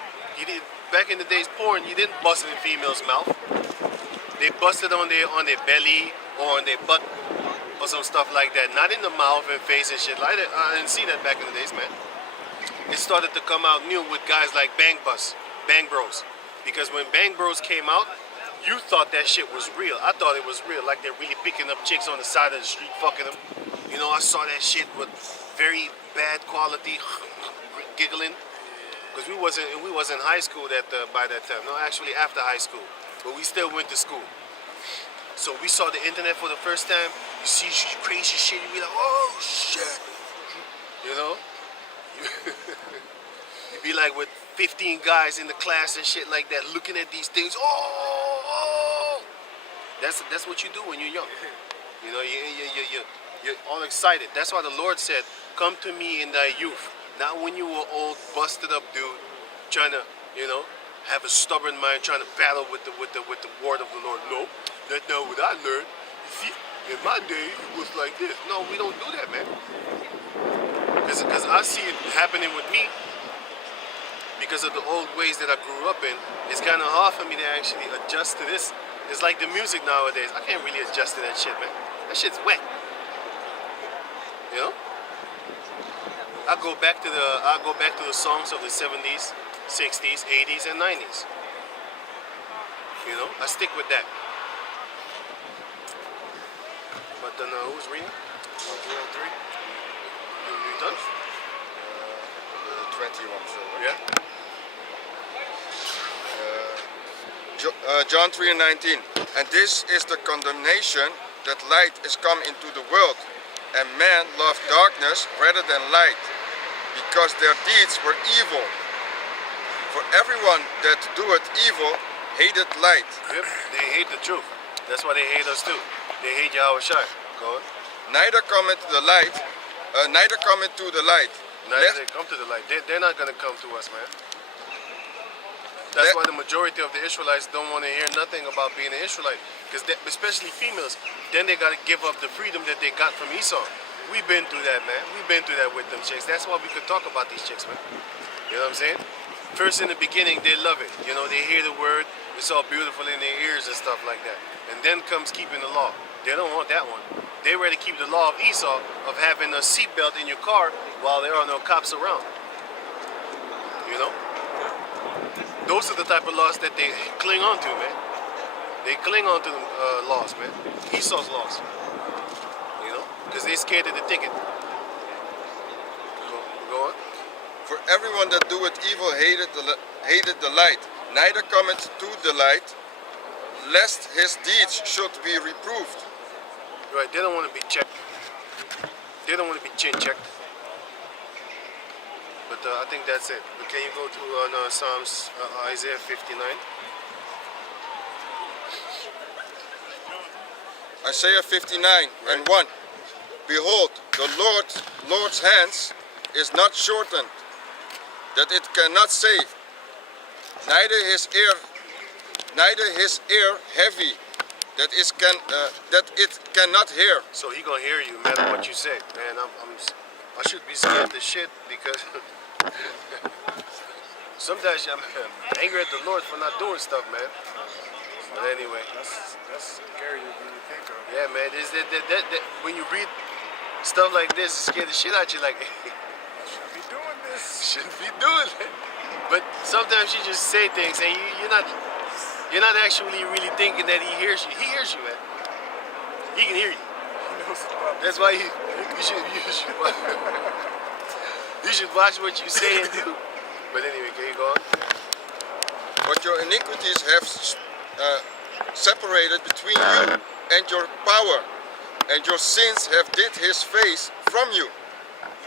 back in the days, porn, you didn't bust it in females' mouth. They busted on their belly or on their butt or some stuff like that. Not in the mouth and face and shit like that. I didn't see that back in the days, man. It started to come out new with guys like Bang Bros. Because when Bang Bros came out, you thought that shit was real. I thought it was real, like they're really picking up chicks on the side of the street, fucking them. You know, I saw that shit with very bad quality, giggling. Because we wasn't in high school by that time. No, actually after high school, but we still went to school. So we saw the internet for the first time. You see crazy shit, you be like, oh shit, you know. You'd be like with 15 guys in the class and shit like that, looking at these things. Oh! That's what you do when you're young. You know, you're all excited. That's why the Lord said, "Come to me in thy youth." Not when you were old, busted up dude, trying to, you know, have a stubborn mind, trying to battle with the word of the Lord. No, that's not what I learned. You see, in my day, it was like this. No, we don't do that, man. Because I see it happening with me because of the old ways that I grew up in. It's kind of hard for me to actually adjust to this. It's like the music nowadays. I can't really adjust to that shit, man. That shit's wet. You know? I go back to the songs of the 70s, 60s, 80s, and 90s. You know? I stick with that. But then who's reading? 303. You done? 21, so. Yeah. John 3:19. And this is the condemnation, that light is come into the world, and man loved darkness rather than light, because their deeds were evil. For everyone that doeth evil hated light. Yep. They hate the truth. That's why they hate us too. They hate Yahweh Shai. Go on. Neither cometh to the light. Neither Neither they come to the light. They're not going to come to us, man. That's why the majority of the Israelites don't want to hear nothing about being an Israelite. Because especially females, then they got to give up the freedom that they got from Esau. We've been through that, man. We've been through that with them chicks. That's why we could talk about these chicks, man. You know what I'm saying? First in the beginning, they love it. You know, they hear the word. It's all beautiful in their ears and stuff like that. And then comes keeping the law. They don't want that one. They rather keep the law of Esau of having a seatbelt in your car while there are no cops around. You know? Those are the type of laws that they cling on to, man. They cling on to the laws, man. Esau's laws. You know? Because they're scared of the ticket. Go on. For everyone that doeth evil hated the light, neither cometh to the light, lest his deeds should be reproved. Right, they don't want to be checked. They don't want to be chin checked. But I think that's it. But can you go to Psalms, Isaiah 59? Isaiah 59 and 1. Behold, the Lord's hands is not shortened, that it cannot save, neither his ear heavy, that it cannot hear. So he gonna hear you no matter what you say, man. I should be scared to shit because sometimes I'm angry at the Lord for not doing stuff, man. But anyway, That's scary when you think of. yeah, man. Is that when you read stuff like this, it scares the shit out you. Like, Shouldn't be doing this. shouldn't be doing it. But sometimes you just say things and you're not actually really thinking that he hears you. He hears you, man. He can hear you. That's why you should watch what you say and do. But anyway, can you go on? But your iniquities separated between you and your power, and your sins have hid his face from you,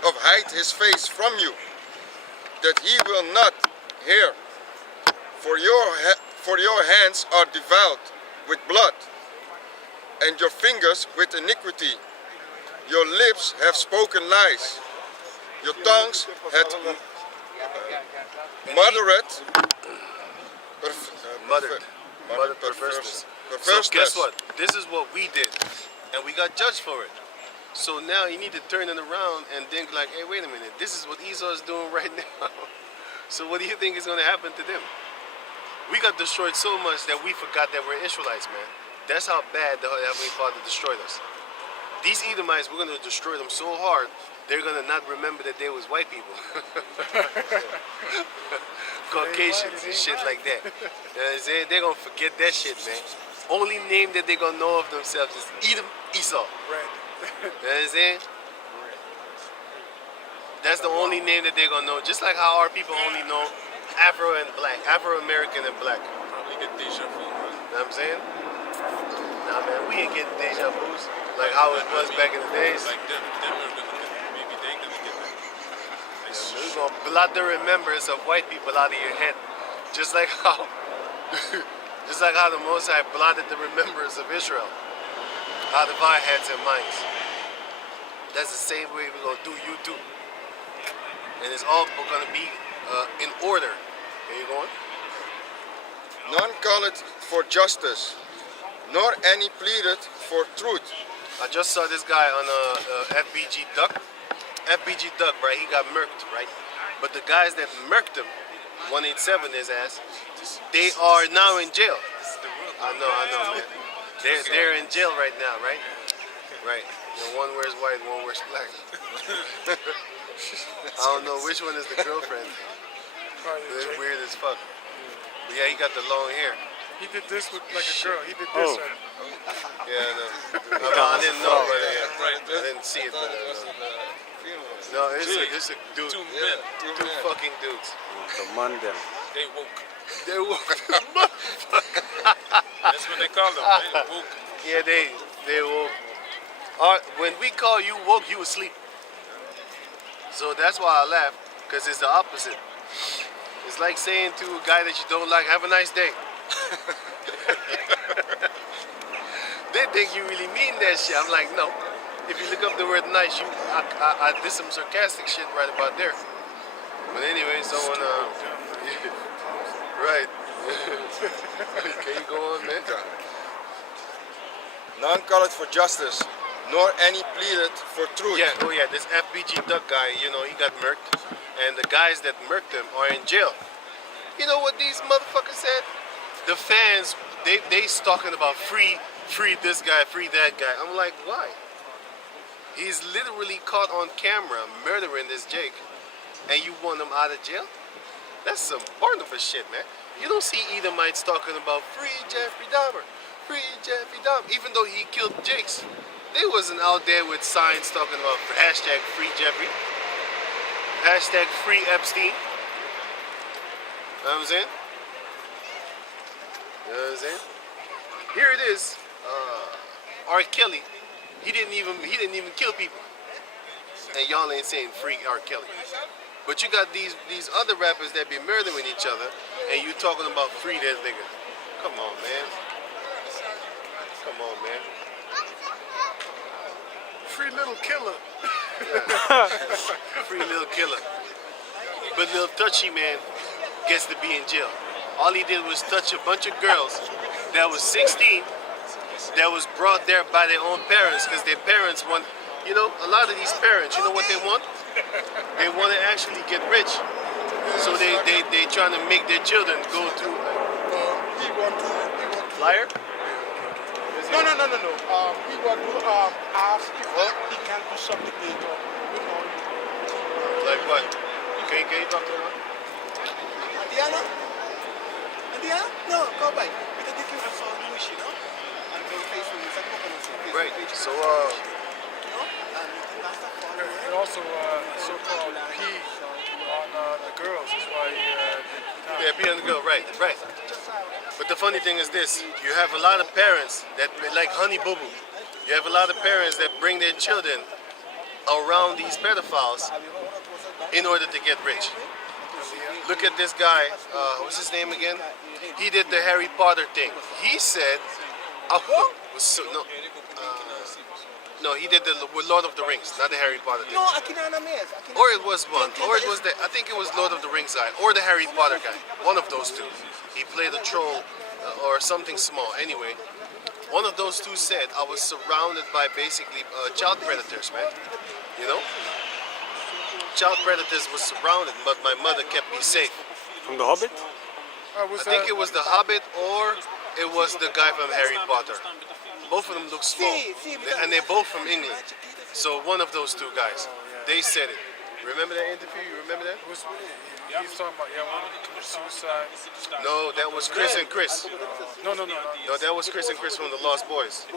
of hide his face from you, that he will not hear. For your hands are defiled with blood, and your fingers with iniquity. Your lips have spoken lies. Your tongues had Mother perverseness. So perverseness. guess what? This is what we did, and we got judged for it. So now you need to turn it around and think like, hey, wait a minute, this is what Esau is doing right now. So what do you think is going to happen to them? We got destroyed so much that we forgot that we're Israelites, man. That's how bad the Heavenly Father destroyed us. These Edomites, we're going to destroy them so hard, they're going to not remember that they was white people. Caucasians and shit like that. You know what I'm saying? They're going to forget that shit, man. Only name that they're going to know of themselves is Edom, Esau. Red. You know what I'm saying? That's the only name that they're going to know. Just like how our people only know Afro and black, Afro-American and black. Probably get deja vu, man. You know what I'm saying? Nah, man, we ain't getting deja vus like how it was back in the days. Like them are gonna get it. Maybe they gonna get that. We're gonna blot the remembrance of white people out of your head, just like how, the Most High blotted the remembrance of Israel out of our heads and minds. That's the same way we're gonna do you too, and it's all gonna be in order. Are you going? None calleth for justice, nor any pleaded for truth. I just saw this guy on FBG Duck. FBG Duck, right? He got murked, right? But the guys that murked him, 187 his ass, they are now in jail. I know, man. They're in jail right now, right? Right. You know, one wears white, one wears black. I don't know which one is the girlfriend. It's weird as fuck. But yeah, he got the long hair. He did this with like a girl. He did this. Yeah, I know. I didn't know, but I didn't see it. But, no, it's a dude. Two men. Two fucking dudes. Command them. They woke. They woke. That's what they call them. They woke. Yeah, they woke. When we call you woke, you asleep. So that's why I laugh, because it's the opposite. It's like saying to a guy that you don't like, have a nice day. They think you really mean that shit. I'm like, no. If you look up the word nice, I did some sarcastic shit right about there. But anyway, someone, right. Can you go on, man? None calleth for justice, nor any pleaded for truth. Yeah, oh yeah, this FBG Duck guy, you know, he got murked. And the guys that murked him are in jail. You know what these motherfuckers said? The fans, they talking about free this guy, free that guy. I'm like, why? He's literally caught on camera murdering this Jake, and you want him out of jail? That's some Barnabas shit, man. You don't see Edomites talking about free Jeffrey Dahmer, free Jeffrey Dahmer, even though he killed Jakes. They wasn't out there with signs talking about hashtag free Jeffrey, hashtag free Epstein. You know what I'm saying? You know what I'm saying? Here it is. R. Kelly. He didn't even kill people. And y'all ain't saying free R. Kelly. But you got these other rappers that be murdering each other, and you talking about free that nigga. Come on, man. Come on, man. Free little killer. Yeah. Free little killer. But little touchy man gets to be in jail. All he did was touch a bunch of girls that was 16, that was brought there by their own parents, because their parents want, you know, a lot of these parents, you know what they want? They want to actually get rich. So they trying to make their children go through. He want to Liar? No. He want to ask if he can do something later. You know. Like what? Can you talk to her? Diana? Diana? No, go back. Kita dikit asal Luis, you know? And go Facebook, it's like open on Facebook. Right. So You know? And you can ask that for And also so-called P on the girls. That's why yeah, be on the go. Right. But the funny thing is this: you have a lot of parents that like Honey Boo Boo. You have a lot of parents that bring their children around these pedophiles in order to get rich. Look at this guy. What's his name again? He did the Harry Potter thing. He said, no, he did the Lord of the Rings, not the Harry Potter thing. No, aqui na mesa. Aqui na Or it was one, or it was the, I think it was Lord of the Rings guy, or the Harry Potter guy. One of those two. He played a troll or something small. Anyway, one of those two said, I was surrounded by basically child predators, man. You know? Child predators was surrounded, but my mother kept me safe. From The Hobbit? I I think it was the Hobbit or it was the guy from Harry Potter. Both of them look small, and they're both from England. So one of those two guys, they said it. Remember that interview? You remember that? He's talking about women who commit suicide. No, that was Chris and Chris. No. No, that was Chris and Chris from the Lost Boys.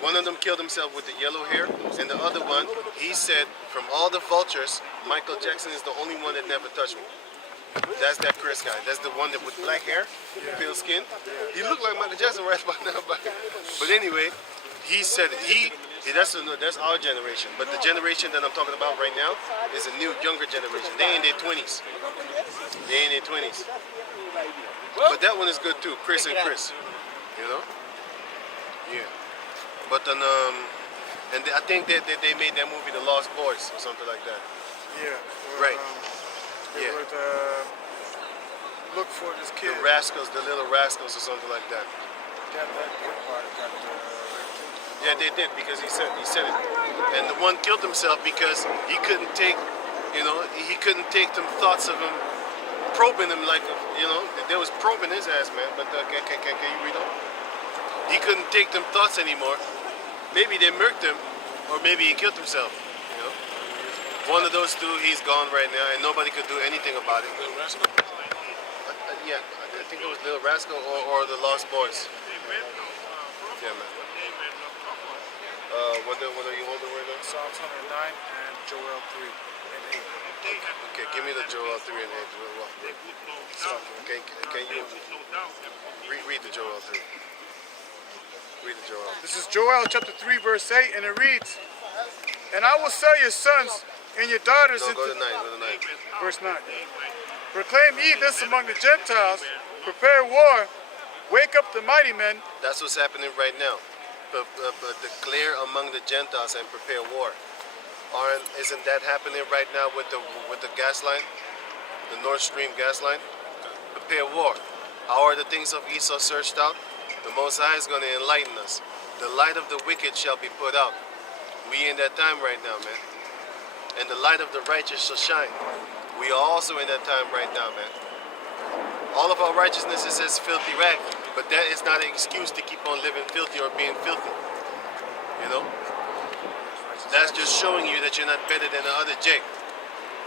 One of them killed himself with the yellow hair, and the other one, he said, from all the vultures, Michael Jackson is the only one that never touched me. That's that Chris guy. That's the one that with black hair, pale skin. He looked like Michael Jackson right by now. But anyway, he said it. That's our generation. But the generation that I'm talking about right now is a new, younger generation. They in their 20s. But that one is good too, Chris and Chris. You know? Yeah. But then, I think that they made that movie The Lost Boys or something like that. Yeah. Right. They Yeah. would look for this kid. The Rascals, the Little Rascals or something like that. That part got Yeah, they did because he said it. And the one killed himself because he couldn't take, he couldn't take them thoughts of him probing him like, there was probing his ass, man. But can you read on? He couldn't take them thoughts anymore. Maybe they murked him, or maybe he killed himself. One of those two, he's gone right now, and nobody could do anything about it. Little Rascal? Yeah, I think it was Little Rascal or the Lost Boys. Yeah, man. What are you holding right now? Psalms 109 and Joel 3 and 8. Okay, give me the Joel 3 and 8. Can you read the Joel 3? Read the Joel. This is Joel chapter 3 verse 8, and it reads, "And I will sell your sons and your daughters No, into..." go to 9, go to 9. Verse 9. "Proclaim ye this among the Gentiles, prepare war, wake up the mighty men." That's what's happening right now. But declare among the Gentiles and prepare war. Isn't that happening right now with the gas line, the Nord Stream gas line? Prepare war. How are the things of Esau searched out? The Most High is going to enlighten us. The light of the wicked shall be put out. We in that time right now, man. And the light of the righteous shall shine. We are also in that time right now, man. All of our righteousness is as filthy rag, but that is not an excuse to keep on living filthy or being filthy. That's just showing you that you're not better than the other Jake.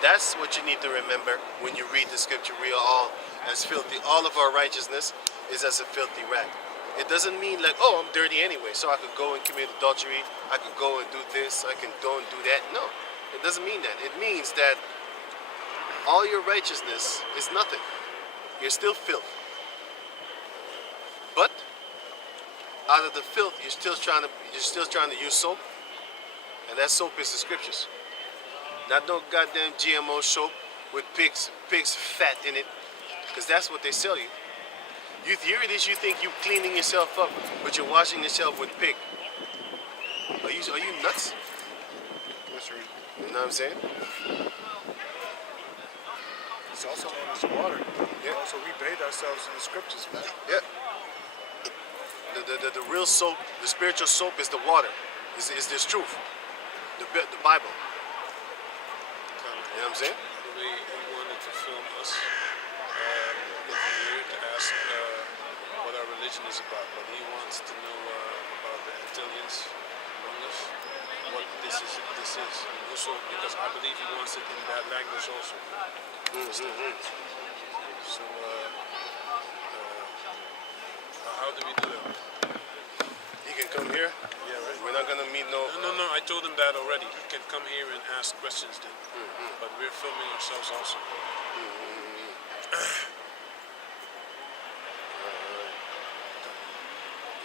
That's what you need to remember when you read the scripture. We are all as filthy. All of our righteousness is as a filthy rag. It doesn't mean like, oh, I'm dirty anyway, so I could go and commit adultery, I could go and do this, I can go and do that. No, it doesn't mean that. It means that all your righteousness is nothing. You're still filth. But out of the filth, you're still trying to use soap, and that soap is the scriptures. Not no goddamn GMO soap with pigs fat in it, because that's what they sell you. You hear this, you think you're cleaning yourself up, but you're washing yourself with pig. Are you nuts? You know what I'm saying? It's also known as water. Yeah. So we bathe ourselves in the scriptures, man. Yeah. The real soap, the spiritual soap is the water. Is this truth? The Bible. You know what I'm saying? The way he wanted to film us, looking weird to ask what our religion is about, but he wants to know about the Antillians among us, what this is, and also because I believe he wants it in that language also. So, how do we do that? He can come here. Yeah, right. We're not gonna meet no. No, I told him that already. He can come here and ask questions then. But we're filming ourselves also.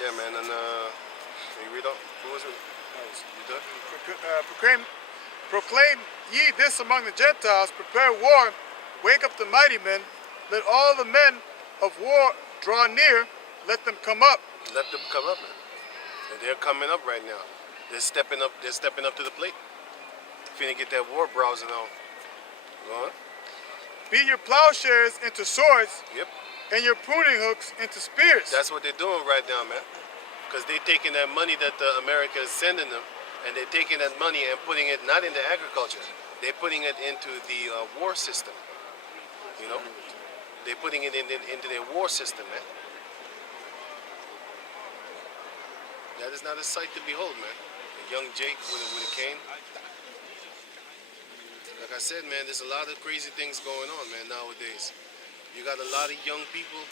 Yeah, man, and can you read up? What was it? You done? Proclaim ye this among the Gentiles, prepare war, wake up the mighty men, let all the men of war draw near, let them come up. Let them come up, man. And they're coming up right now. They're stepping up to the plate. Finna get that war browsing on. Go on. Beat your plowshares into swords, Yep. and your pruning hooks into spears. That's what they're doing right now, man. Because they're taking that money that America is sending them, and they're taking that money and putting it not into agriculture. They're putting it into the war system. You know? They're putting it into their war system, man. That is not a sight to behold, man. A young Jake with a cane. Like I said, man, there's a lot of crazy things going on, man, nowadays. You got a lot of young people.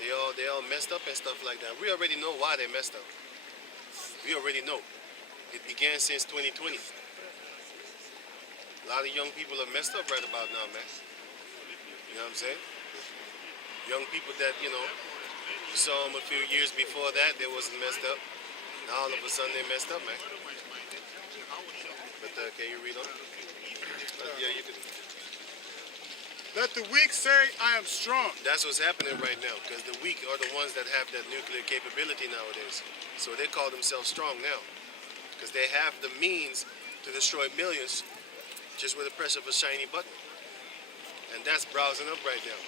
They all messed up and stuff like that. We already know why they messed up. We already know. It began since 2020. A lot of young people are messed up right about now, man. You know what I'm saying? Young people that, you know, you saw them a few years before that, they wasn't messed up. Now all of a sudden they messed up, man. But can you read on? Yeah, you can. Let the weak say, I am strong. That's what's happening right now, because the weak are the ones that have that nuclear capability nowadays. So they call themselves strong now, because they have the means to destroy millions just with the press of a shiny button. And that's browsing up right now.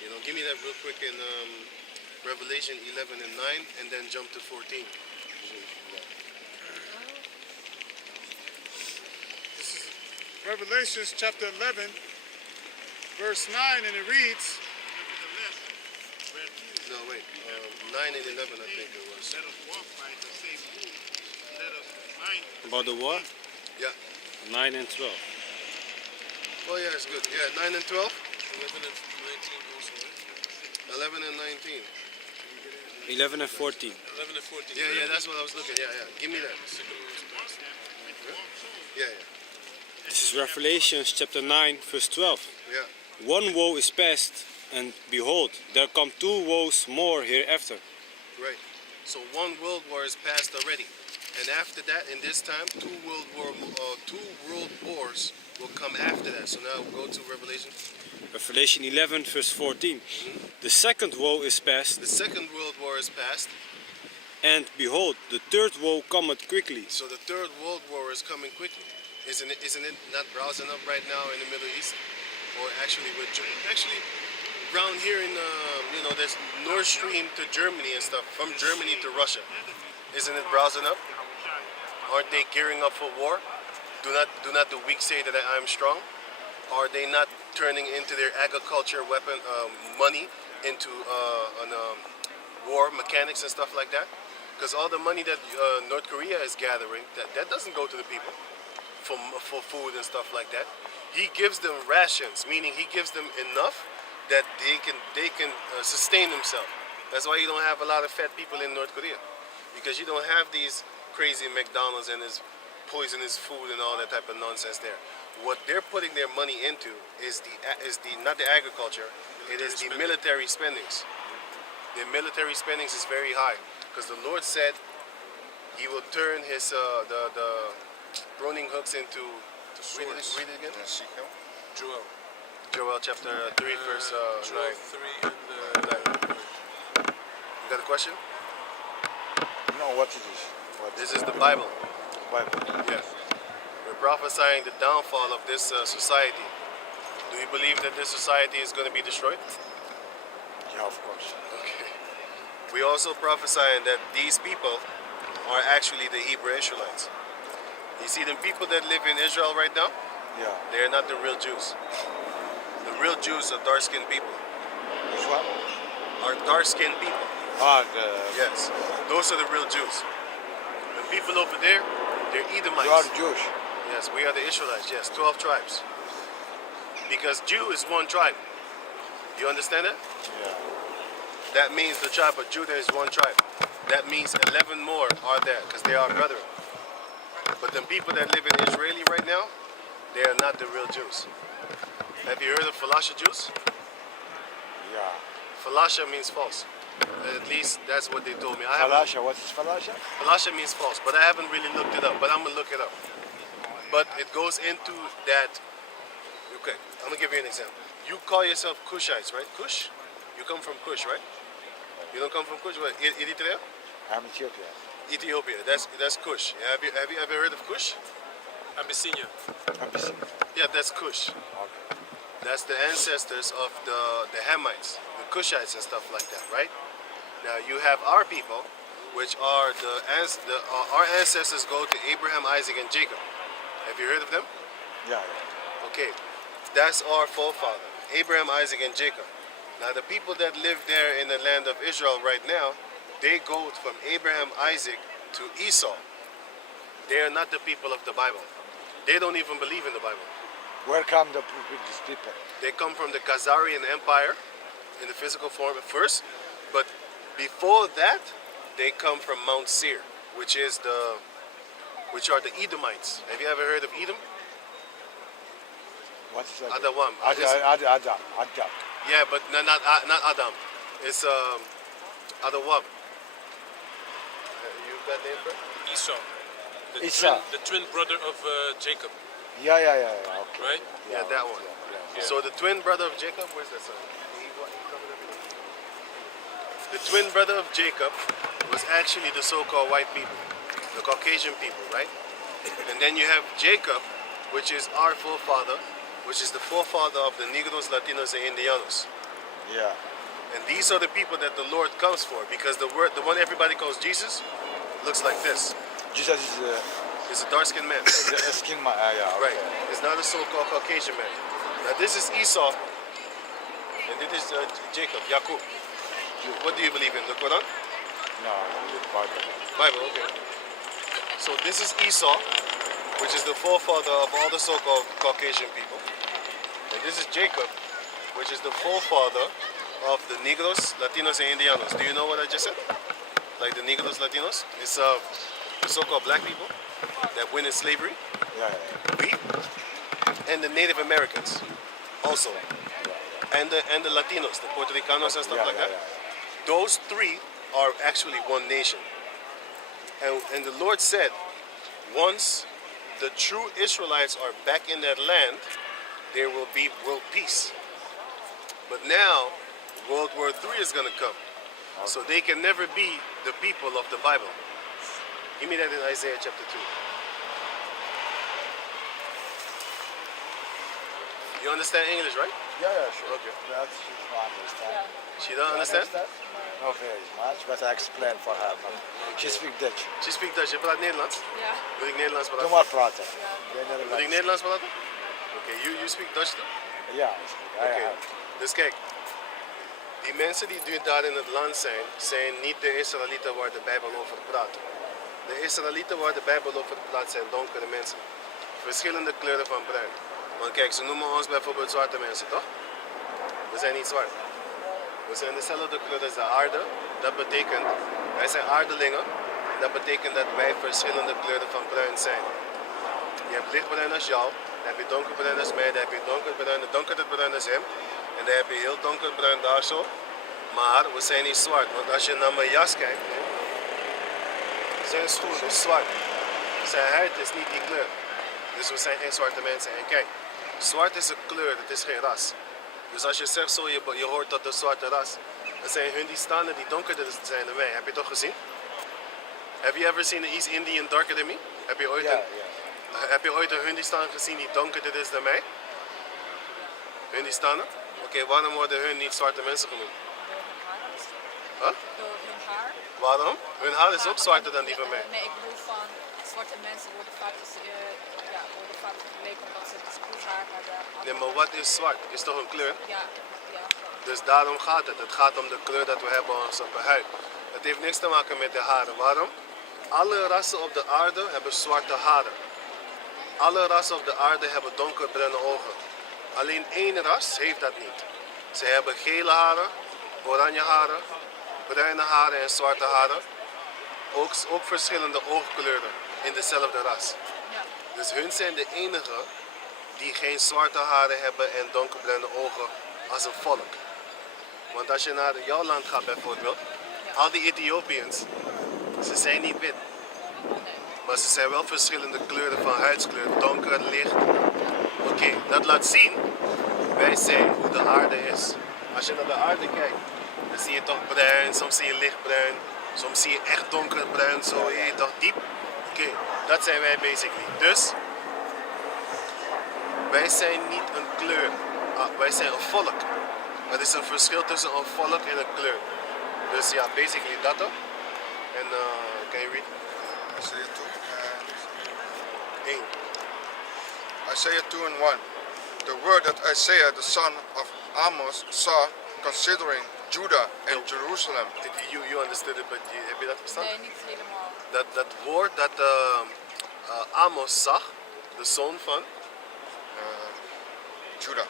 You know, give me that real quick in Revelation 11 and 9, and then jump to 14. This is Revelation chapter 11, verse 9, and it reads, No, wait. 9 and 11, I think it was. Let us walk by the same rule. Let us mind. About the war? Yeah. 9 and 12. Oh, yeah, it's good. Yeah, 9 and 12. 11 and 19 also, right? 11 and 19. 11 and 14. 11 and 14. Yeah, that's what I was looking. Yeah. Give me that. Yeah. This is Revelation chapter 9, verse 12. Yeah. One woe is past, and behold, there come two woes more hereafter. Right. So one world war is passed already, and after that, in this time, two world wars will come after that. So now we'll go to Revelation. Revelation 11, verse 14. The second woe is past, The second world war is passed, and behold, the third woe cometh quickly. so the third world war is coming quickly. Isn't it not browsing up right now in the Middle East, or actually around here in there's Nord Stream to Germany and stuff, from Germany to Russia. Isn't it browsing up? Aren't they gearing up for war? Do not the weak say that I am strong? Are they not turning into their agriculture weapon money into war mechanics and stuff like that? Because all the money that North Korea is gathering, that doesn't go to the people for food and stuff like that. He gives them rations, meaning he gives them enough that they can sustain themselves. That's why you don't have a lot of fat people in North Korea, because you don't have these crazy McDonald's and this poisonous food and all that type of nonsense there. What they're putting their money into is not the agriculture, it is the military spendings. Their military spendings is very high, because the Lord said He will turn His the pruning hooks into Swords. Read it again. Ezekiel. Joel chapter 3 verse 12, 3 and 9. You got a question? No, what it is? This is the Bible. Bible. Yes. We're prophesying the downfall of this society. Do you believe that this society is going to be destroyed? Yeah, of course. Okay. We also prophesying that these people are actually the Hebrew Israelites. You see them people that live in Israel right now? Yeah. They're not the real Jews. The real Jews are dark-skinned people. Which one? Are dark-skinned people. Yes. Those are the real Jews. The people over there, they're Edomites. You are Jewish. Yes, we are the Israelites. Yes, 12 tribes. Because Jew is one tribe. You understand that? Yeah. That means the tribe of Judah is one tribe. That means 11 more are there, because they are brethren. But the people that live in Israeli right now, they are not the real Jews. Have you heard of Falasha Jews? Yeah. Falasha means false. At least that's what they told me. I haven't, Falasha, what is Falasha? Falasha means false, but I haven't really looked it up. But I'm gonna look it up. But it goes into that. Okay, I'm gonna give you an example. You call yourself Kushites, right? Kush? You come from Kush, right? You don't come from Kush? What? Eritrea? I'm Ethiopian. Ethiopia. That's Kush. Have you ever heard of Kush? Abyssinia. Abyssinia. Yeah, that's Kush. Okay. That's the ancestors of the Hamites, the Kushites and stuff like that, right? Now you have our people, which are our ancestors go to Abraham, Isaac, and Jacob. Have you heard of them? Yeah, yeah. Okay, that's our forefather, Abraham, Isaac, and Jacob. Now the people that live there in the land of Israel right now, they go from Abraham, Isaac to Esau. They are not the people of the Bible. They don't even believe in the Bible. Where come these people? They come from the Khazarian Empire in the physical form at first, but before that, they come from Mount Seir, which are the Edomites. Have you ever heard of Edom? What is that? Adawam. Adam. Yeah, but not Adam. It's Adawam. You got the name, bro? Esau. Esau. The twin brother of Jacob, Yeah. Okay. right? Yeah, that one. Yeah. So the twin brother of Jacob, where's that son? The twin brother of Jacob was actually the so-called white people, the Caucasian people, right? And then you have Jacob, which is our forefather, which is the forefather of the Negros, Latinos, and Indianos. Yeah. And these are the people that the Lord comes for, because the one everybody calls Jesus looks like this. Jesus is He's a dark-skinned man. a skin man. Yeah. Okay. Right. It's not a so-called Caucasian man. Now this is Esau, and this is Jacob, Jacob. What do you believe in? The Quran? No, the Bible. Bible, okay. So this is Esau, which is the forefather of all the so-called Caucasian people. And this is Jacob, which is the forefather of the Negros, Latinos, and Indianos. Do you know what I just said? Like the Negros, Latinos? It's the so-called black people that went in slavery. Yeah. We and the Native Americans also. And the Latinos, the Puerto Ricanos and stuff like that. Those three are actually one nation. And the Lord said, once the true Israelites are back in that land, there will be world peace. But now, World War III is going to come. So they can never be the people of the Bible. Give me that in Isaiah chapter 2. You understand English, right? Yeah, sure. Okay. That's I understand. She don't understand? Not very much, but I explain for her. She speaks Dutch. She speaks Dutch. Je praat Nederlands? Ja. Moet ik Nederlands Doe praten? maar praten. Moet ik Nederlands praten? Oké, you speak Dutch too? Ja. Oké. Dus kijk, die mensen die nu daar in het land zijn niet de Israëlieten waar de Bijbel over praat. De Israëlieten waar de Bijbel over praat zijn donkere mensen. Verschillende kleuren van bruin. Want kijk, ze noemen ons bijvoorbeeld zwarte mensen, toch? We zijn niet zwart. We zijn dezelfde kleur als de aarde. Dat betekent, wij zijn aardelingen. Dat betekent dat wij verschillende kleuren van bruin zijn. Je hebt lichtbruin als jou, dan heb je donkerbruin als mij, dan heb je donkerder bruin als hem. En dan heb je heel donkerbruin daar zo. Maar we zijn niet zwart, want als je naar mijn jas kijkt, zijn schoen is zwart. Zijn huid is niet die kleur. Dus we zijn geen zwarte mensen. En kijk, zwart is een kleur, het is geen ras. Dus als je zegt zo, je hoort tot de zwarte ras. Dan zijn hun die staan die donkerder zijn dan wij. Heb je toch gezien? Have you ever seen an East Indian darker than me? Heb je ooit een Hundistan gezien die donkerder is dan mij? Hundistanen? Oké, waarom worden hun niet zwarte mensen genoemd? Huh? Door hun haar. Waarom? Hun haar is ook zwarter dan die van mij. Nee, ik bedoel van zwarte mensen worden vaak vergeleken omdat ze dus bloedhaar hebben. Nee, maar wat is zwart? Is toch een kleur? Ja. Dus daarom gaat het. Het gaat om de kleur dat we hebben op onze huid. Het heeft niks te maken met de haren. Waarom? Alle rassen op de aarde hebben zwarte haren. Alle rassen op de aarde hebben donkerbruine ogen. Alleen één ras heeft dat niet. Ze hebben gele haren, oranje haren, bruine haren en zwarte haren. Ook verschillende oogkleuren in dezelfde ras. Ja. Dus hun zijn de enigen die geen zwarte haren hebben en donkerbruine ogen als een volk. Want als je naar jouw land gaat bijvoorbeeld, al die Ethiopiërs, ze zijn niet wit. Maar ze zijn wel verschillende kleuren van huidskleur, donker, licht. Oké, dat laat zien, wij zijn hoe de aarde is. Als je naar de aarde kijkt, dan zie je toch bruin, soms zie je lichtbruin, soms zie je echt donkerbruin, zo je toch diep. Oké, dat zijn wij basically. Dus, wij zijn niet een kleur, wij zijn een volk. Er is een verschil tussen een volk en een kleur. Dus ja, basically dat ook. En can you read? Isaiah 2 and 1. Isaiah 2 and 1. The word that Isaiah the son of Amos saw considering Judah and Jerusalem. You understood it, but heb je dat verstaan? Nee, niet helemaal. Dat woord dat Amos zag, de zoon van Judah.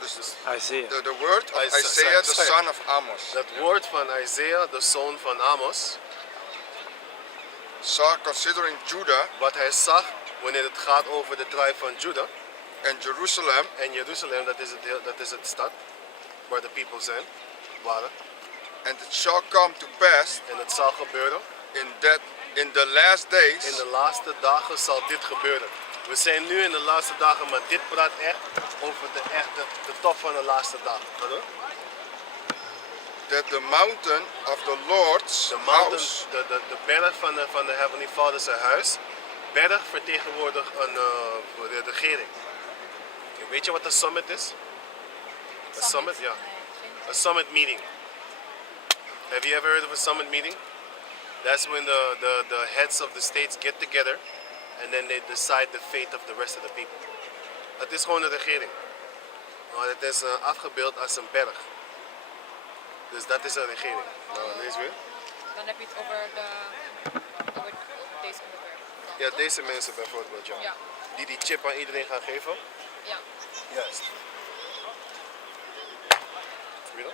Dus Isaiah. the word of Isaiah the son of Amos dat woord van Isaiah, de zoon van Amos, saw considering Judah wat hij zag wanneer het gaat over de tribe van Judah and Jerusalem. en Jeruzalem, dat is het stad waar de people zijn, waren. And it shall come to pass En het zal gebeuren, in the last days in de laatste dagen zal dit gebeuren. We zijn nu in de laatste dagen, maar dit praat echt over de top van de laatste dagen. Pardon? that the mountain of the Lord's De mountain, house de berg van de Heavenly Father zijn huis. Berg vertegenwoordigt de regering. Weet je wat een summit is? A summit? Ja. A summit meeting. Have you ever heard of a summit meeting? That's when the heads of the states get together and then they decide the fate of the rest of the people. Het is gewoon een regering. Maar het is afgebeeld als een berg. Dus dat is een regering. Nou, lees weer. Dan heb je het over deze onderwerp. Ja, deze mensen bijvoorbeeld, ja. Ja. Die chip aan iedereen gaan geven. Ja. Juist. Wie dan?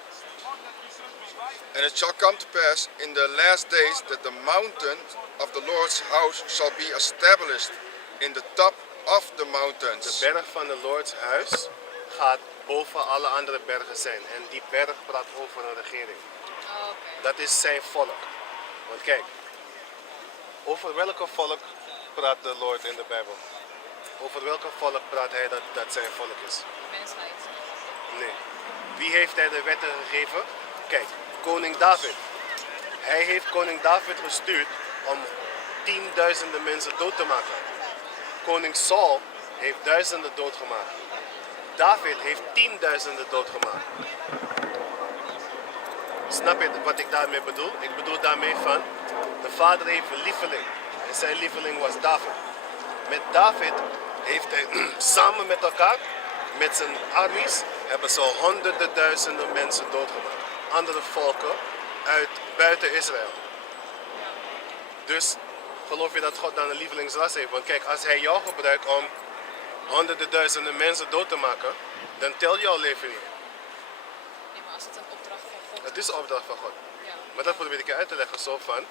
and it shall come to pass in the last days that the mountain of the Lord's house shall be established in the top of the De mountains. berg van de Lords huis gaat boven alle andere bergen zijn. En die berg praat over een regering. Oh, oké. Dat is zijn volk. Want kijk, over welke volk praat de Lord in de Bijbel? Over welke volk praat hij dat zijn volk is? Mensheid. Nee. Wie heeft hij de wetten gegeven? Kijk, koning David. Hij heeft koning David gestuurd om tienduizenden mensen dood te maken. Koning Saul heeft duizenden doodgemaakt. David heeft tienduizenden doodgemaakt. Snap je wat ik daarmee bedoel? Ik bedoel daarmee van, de vader heeft een lieveling. En zijn lieveling was David. Met David heeft hij samen met elkaar, met zijn armies, hebben ze honderden duizenden mensen doodgemaakt. Andere volken uit buiten Israël. Dus geloof je dat God dan een lievelingsras heeft? Want kijk, als hij jou gebruikt om honderden duizenden mensen dood te maken, dan telt jouw leven niet. Nee, maar als het een opdracht van God Het is de opdracht van God. Ja. Maar dat probeer ik je uit te leggen zo van,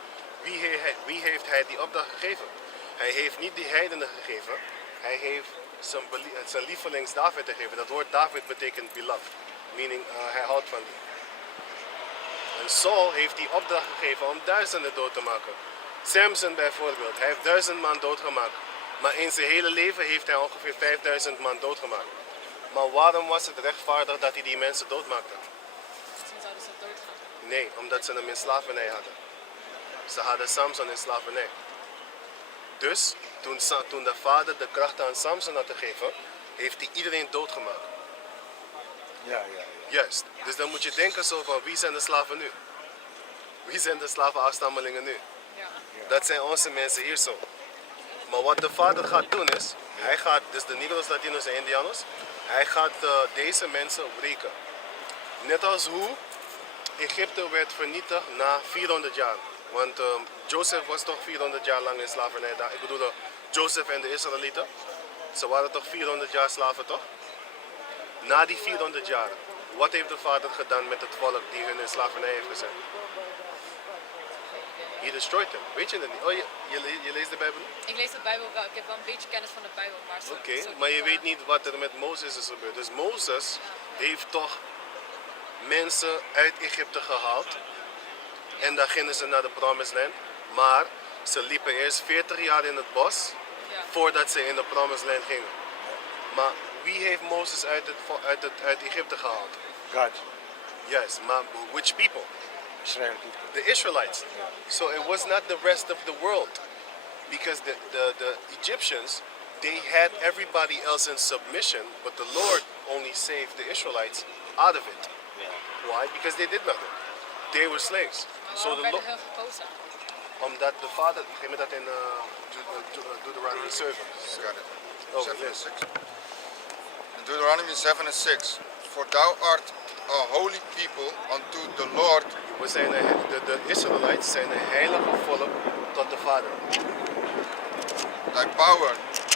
wie heeft hij die opdracht gegeven? Hij heeft niet die heidenen gegeven, hij heeft zijn lievelings David gegeven. Dat woord David betekent beloved, meaning hij houdt van die. En Saul heeft die opdracht gegeven om duizenden dood te maken. Samson bijvoorbeeld, hij heeft 1000 man doodgemaakt. Maar in zijn hele leven heeft hij ongeveer 5000 man doodgemaakt. Maar waarom was het rechtvaardig dat hij die mensen doodmaakte? Misschien zouden ze doodgaan. Nee, omdat ze hem in slavernij hadden. Ze hadden Samson in slavernij. Dus toen de vader de kracht aan Samson had gegeven, heeft hij iedereen doodgemaakt. Ja. Juist. Dus dan moet je denken zo van, wie zijn de slaven nu? Wie zijn de slavenafstammelingen nu? Ja. Dat zijn onze mensen hier zo. Maar wat de vader gaat doen is, hij gaat, dus de Negros, Latinos en Indianos, hij gaat deze mensen wreken. Net als hoe Egypte werd vernietigd na 400 jaar. Want Jozef was toch 400 jaar lang in slavernij. Ik bedoel, Jozef en de Israëlieten. Ze waren toch 400 jaar slaven, toch? Na die 400 jaar, wat heeft de vader gedaan met het volk die hun in slavernij heeft gezet? He destroyed them. Weet je dat niet? Oh, je leest de Bijbel niet? Ik lees de Bijbel wel. Ik heb wel een beetje kennis van de Bijbel, maar zo. Oké, zo maar je diep, weet niet wat er met Mozes is gebeurd. Dus Mozes heeft toch mensen uit Egypte gehaald. En dan gingen ze naar de Promised Land. Maar ze liepen eerst 40 jaar in het bos Ja. voordat ze in de Promised Land gingen. Maar wie heeft Mozes uit Egypte gehaald? God, Yes, maar which people? Israel people. The Israelites. So it was not the rest of the world. Because the Egyptians, they had everybody else in submission, but the Lord only saved the Israelites out of it. Why? Because they did nothing. They were slaves. Maar So waarom the werden Lord, hun gekozen? omdat de vader, geef me dat in Deuteronomy 7. Got it. Oh, 7 and yes. 6. In Deuteronomy 7 and 6. For thou art a holy people unto the Lord. We zijn de Israelites zijn een heilige volk tot de Vader. Thy power,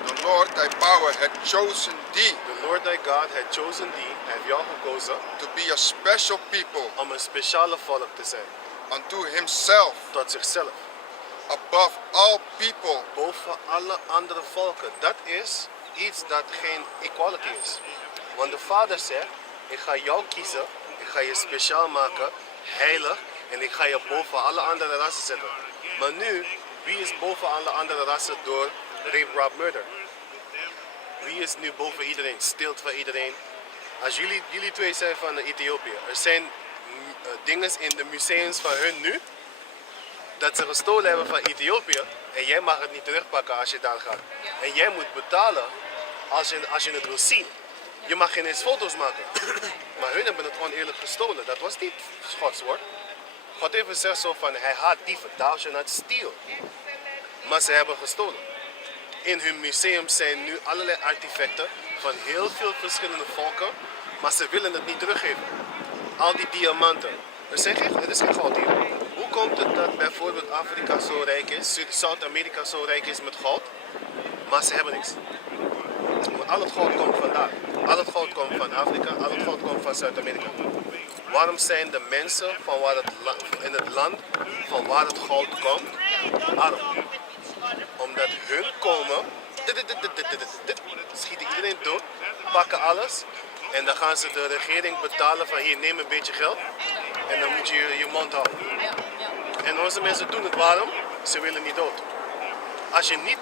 the Lord thy power had chosen thee The Lord thy God had chosen thee, heeft jou gekozen, to be a special people om een speciale volk te zijn. unto himself Tot zichzelf. above all people. Boven alle andere volken. Dat is iets dat geen equality is. Want de Vader zegt, ik ga jou kiezen, ik ga je speciaal maken, heilig, en ik ga je boven alle andere rassen zetten. Maar nu, wie is boven alle andere rassen door rape, rob, murder? Wie is nu boven iedereen, steelt van iedereen? Als jullie twee zijn van Ethiopië, er zijn dingen in de museums van hun nu, dat ze gestolen hebben van Ethiopië en jij mag het niet terugpakken als je daar gaat. En jij moet betalen als je het wil zien. Je mag geen eens foto's maken. Maar hun hebben het oneerlijk gestolen. Dat was niet Gods woord. God heeft gezegd zo van, hij haat dieven, thou shalt not steal. Maar ze hebben gestolen. In hun museum zijn nu allerlei artefacten van heel veel verschillende volken, maar ze willen het niet teruggeven. Al die diamanten. Er is geen goud hier. Hoe komt het dat bijvoorbeeld Afrika zo rijk is, Zuid-Amerika zo rijk is met goud, maar ze hebben niks? Want al het goud komt vandaar. Al het goud komt van Afrika, al het goud komt van Zuid-Amerika. Waarom zijn de mensen van in het land van waar het goud komt, arm? Omdat hun komen, schieten iedereen dood, pakken alles en dan gaan ze de regering betalen van hier neem een beetje geld en dan moet je je mond houden. Ja, ja. En onze mensen doen het waarom? Ze willen niet dood. Als je niet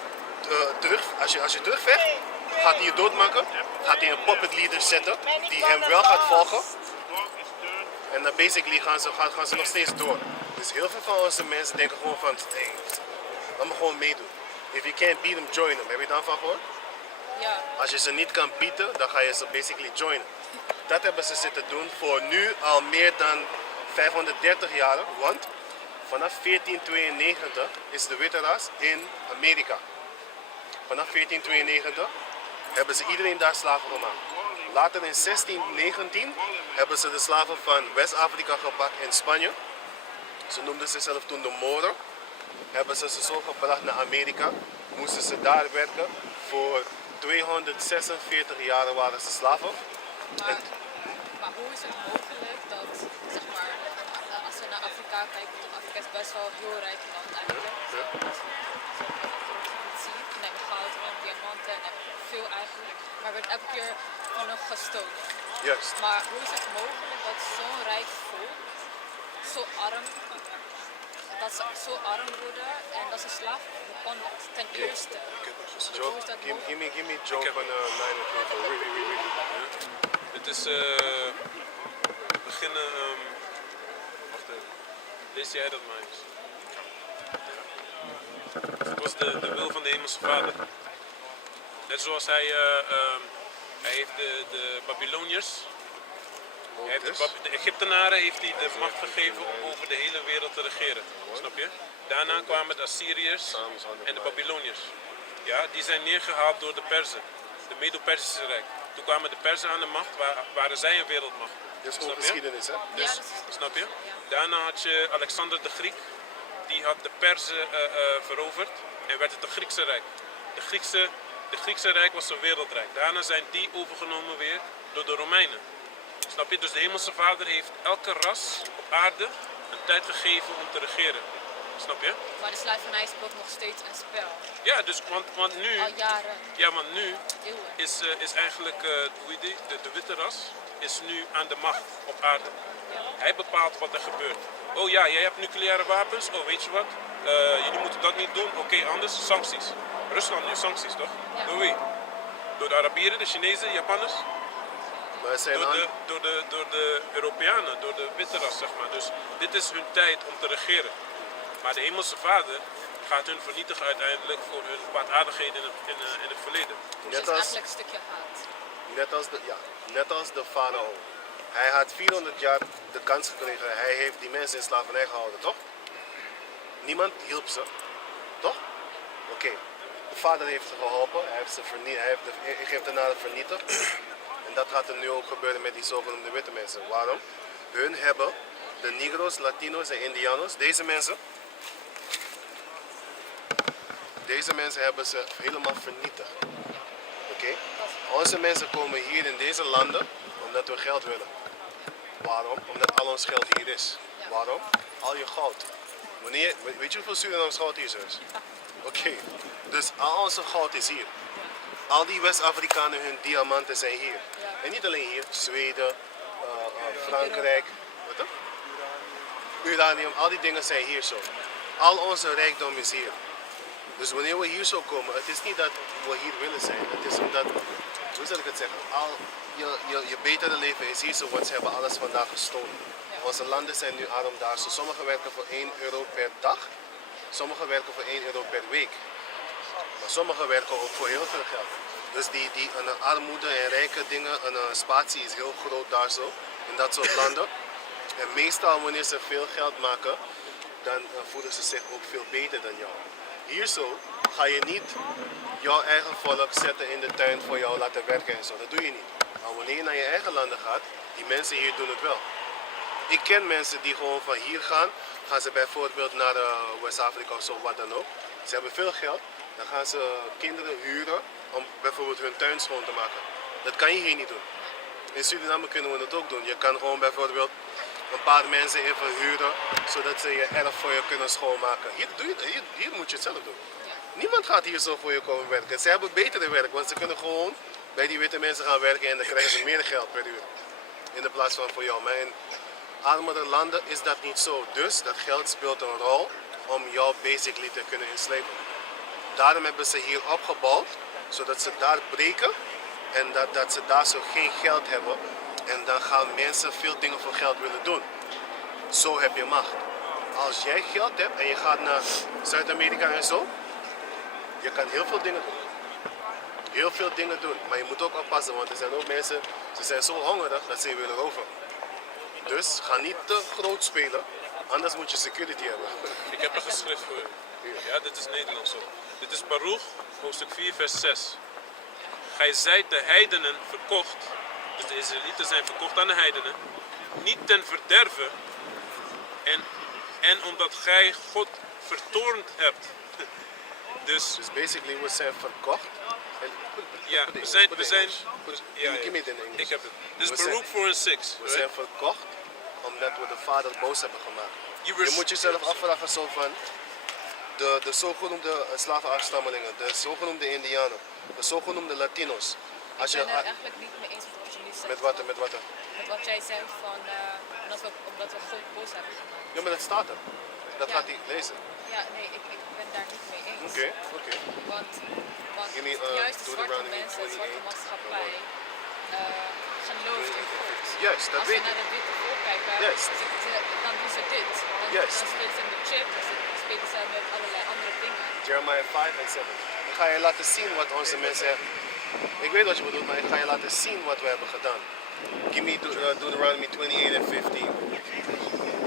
als je terugvecht, gaat hij je doodmaken, gaat hij een puppet leader zetten die hem wel gaat volgen. En dan basically gaan ze nog steeds door. Dus heel veel van onze mensen denken gewoon van, hey, laat me gewoon meedoen. If you can't beat them, join them. Heb je daarvan gehoord? Ja. Als je ze niet kan bieden, dan ga je ze basically joinen. Dat hebben ze zitten doen voor nu al meer dan 530 jaar. Want vanaf 1492 is de witte ras in Amerika. Vanaf 1492 hebben ze iedereen daar slaven gemaakt. Later in 1619 hebben ze de slaven van West-Afrika gepakt in Spanje. Ze noemden zichzelf toen de Moren. Hebben ze zo gebracht naar Amerika. Moesten ze daar werken. Voor 246 jaar waren ze slaven. Maar hoe is het mogelijk dat, zeg maar, als we naar Afrika kijken, want Afrika is best wel een heel rijk land eigenlijk. En hebben goud en diamanten en hebben veel eigenlijk. Maar werd elke keer van nog gestolen. Juist. Maar hoe is het mogelijk dat zo'n rijk volk zo arm, dat ze zo arm worden en dat ze slaven worden? Hoe kan dat? Ten eerste. Joe, Hoe is dat give me Joe van 9 really. Het is beginnen. Wacht even. Lees jij dat maar eens? Het was de wil van de Hemelse Vader. Net zoals hij heeft de Babyloniërs, hij heeft de Egyptenaren heeft hij de macht gegeven om over de hele wereld te regeren. Snap je? Daarna kwamen de Assyriërs en de Babyloniërs. Ja, die zijn neergehaald door de Perzen, de Medo-Persische Rijk. Toen kwamen de Perzen aan de macht, waren zij een wereldmacht. Dat is gewoon Snap je? geschiedenis, hè? Dus, snap je? Daarna had je Alexander de Griek, die had de Perzen veroverd en werd het een Griekse Rijk. De Griekse Rijk was een wereldrijk. Daarna zijn die overgenomen weer door de Romeinen. Snap je? Dus de Hemelse Vader heeft elke ras op aarde een tijd gegeven om te regeren. Snap je? Maar de slavernij speelt nog steeds een spel. Ja, dus want nu... Al jaren, Ja, want nu eeuwen. is eigenlijk hoe heet die, de witte ras is nu aan de macht op aarde. Hij bepaalt wat er gebeurt. Oh ja, jij hebt nucleaire wapens. Oh, weet je wat? Jullie moeten dat niet doen. Oké, anders sancties. Rusland nu sancties, toch? Ja. Door wie? Door de Arabieren, de Chinezen, Japanners? Maar er zijn Door de Europeanen, door de witte ras, zeg maar. Dus dit is hun tijd om te regeren. Maar de Hemelse Vader gaat hun vernietigen uiteindelijk voor hun kwaadaardigheden in het verleden. Dus net is als, eigenlijk een stukje haat. net als de farao. Hij had 400 jaar de kans gekregen. Hij heeft die mensen in slavernij gehouden, toch? Niemand hielp ze, toch? Oké. De vader heeft ze geholpen. Hij heeft de Egyptenaren vernietigd. En dat gaat er nu ook gebeuren met die zogenoemde witte mensen. Waarom? Hun hebben de Negro's, Latino's en Indianos, deze mensen hebben ze helemaal vernietigd. Oké? Onze mensen komen hier in deze landen omdat we geld willen. Waarom? Omdat al ons geld hier is. Waarom? Al je goud. Weet je hoeveel Surinaams goud hier is? Oké. Dus al onze goud is hier. Al die West-Afrikanen, hun diamanten zijn hier. En niet alleen hier, Zweden, Frankrijk, wat dan? Uranium, al die dingen zijn hier zo. Al onze rijkdom is hier. Dus wanneer we hier zo komen, het is niet dat we hier willen zijn. Het is omdat, hoe zal ik het zeggen, al je betere leven is hier zo, want ze hebben alles vandaag gestolen. Onze landen zijn nu arm daar. Zo. Sommigen werken voor 1 euro per dag, sommigen werken voor 1 euro per week. Maar sommigen werken ook voor heel veel geld. Dus die armoede en rijke dingen, een spatie is heel groot daar zo, in dat soort landen. En meestal wanneer ze veel geld maken, dan voelen ze zich ook veel beter dan jou. Hier zo ga je niet jouw eigen volk zetten in de tuin voor jou laten werken en zo. Dat doe je niet. Maar wanneer je naar je eigen landen gaat, die mensen hier doen het wel. Ik ken mensen die gewoon van hier gaan ze bijvoorbeeld naar West-Afrika of zo, wat dan ook. Ze hebben veel geld, dan gaan ze kinderen huren om bijvoorbeeld hun tuin schoon te maken. Dat kan je hier niet doen. In Suriname kunnen we dat ook doen. Je kan gewoon bijvoorbeeld een paar mensen even huren, zodat ze je erf voor je kunnen schoonmaken. Hier moet je het zelf doen. Niemand gaat hier zo voor je komen werken. Ze hebben betere werk, want ze kunnen gewoon bij die witte mensen gaan werken en dan krijgen ze meer geld per uur. In de plaats van voor jou. Maar in armere landen is dat niet zo. Dus dat geld speelt een rol om jou basically te kunnen inslepen. Daarom hebben ze hier opgebouwd, zodat ze daar breken en dat ze daar zo geen geld hebben. En dan gaan mensen veel dingen voor geld willen doen. Zo heb je macht. Als jij geld hebt en je gaat naar Zuid-Amerika en zo, je kan heel veel dingen doen. Heel veel dingen doen. Maar je moet ook oppassen, want er zijn ook mensen, ze zijn zo hongerig dat ze je willen roven. Dus ga niet te groot spelen, anders moet je security hebben. Ik heb een geschrift voor u. Ja, dit is Nederlands ook. Dit is Baruch, hoofdstuk 4, vers 6. Gij zijt de heidenen verkocht, dus de Israëlieten zijn verkocht aan de heidenen, niet ten verderve en omdat gij God vertoornd hebt. Dus basically, we zijn verkocht. ja, we zijn ja, give me it in English. ik heb het. Dus We Baruch 4 en 6. We zijn verkocht omdat we de vader boos hebben gemaakt. You Je moet jezelf afvragen zo van de zogenoemde slavenafstammelingen, de zogenoemde Indianen, de zogenoemde Latino's. Ik ben er eigenlijk niet mee eens met wat je nu zegt. Met wat? Met wat jij zegt van omdat we God boos hebben gemaakt. Ja, maar dat staat er. Dat Ja. gaat hij lezen. Ja, nee, ik ben daar niet mee eens. Oké. Want Give me, juist de zwarte Deuteronomy mensen, de 28, zwarte maatschappij, gelooft in God. Juist, dat Als weet ze naar ik. de witte volk kijken, Juist. dan doen ze dit. Dan spelen ze met chip, dan spelen ze met allerlei andere dingen. Jeremiah 5 en 7. Ik ga je laten zien wat onze mensen hebben. Ik weet wat je bedoelt, maar ik ga je laten zien wat we hebben gedaan. Give me Deuteronomy 28 and 15.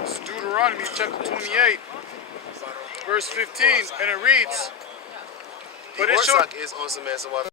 It's Deuteronomy chapter 28, verse 15, and it reads, Die oorzaak is onze mensen waarom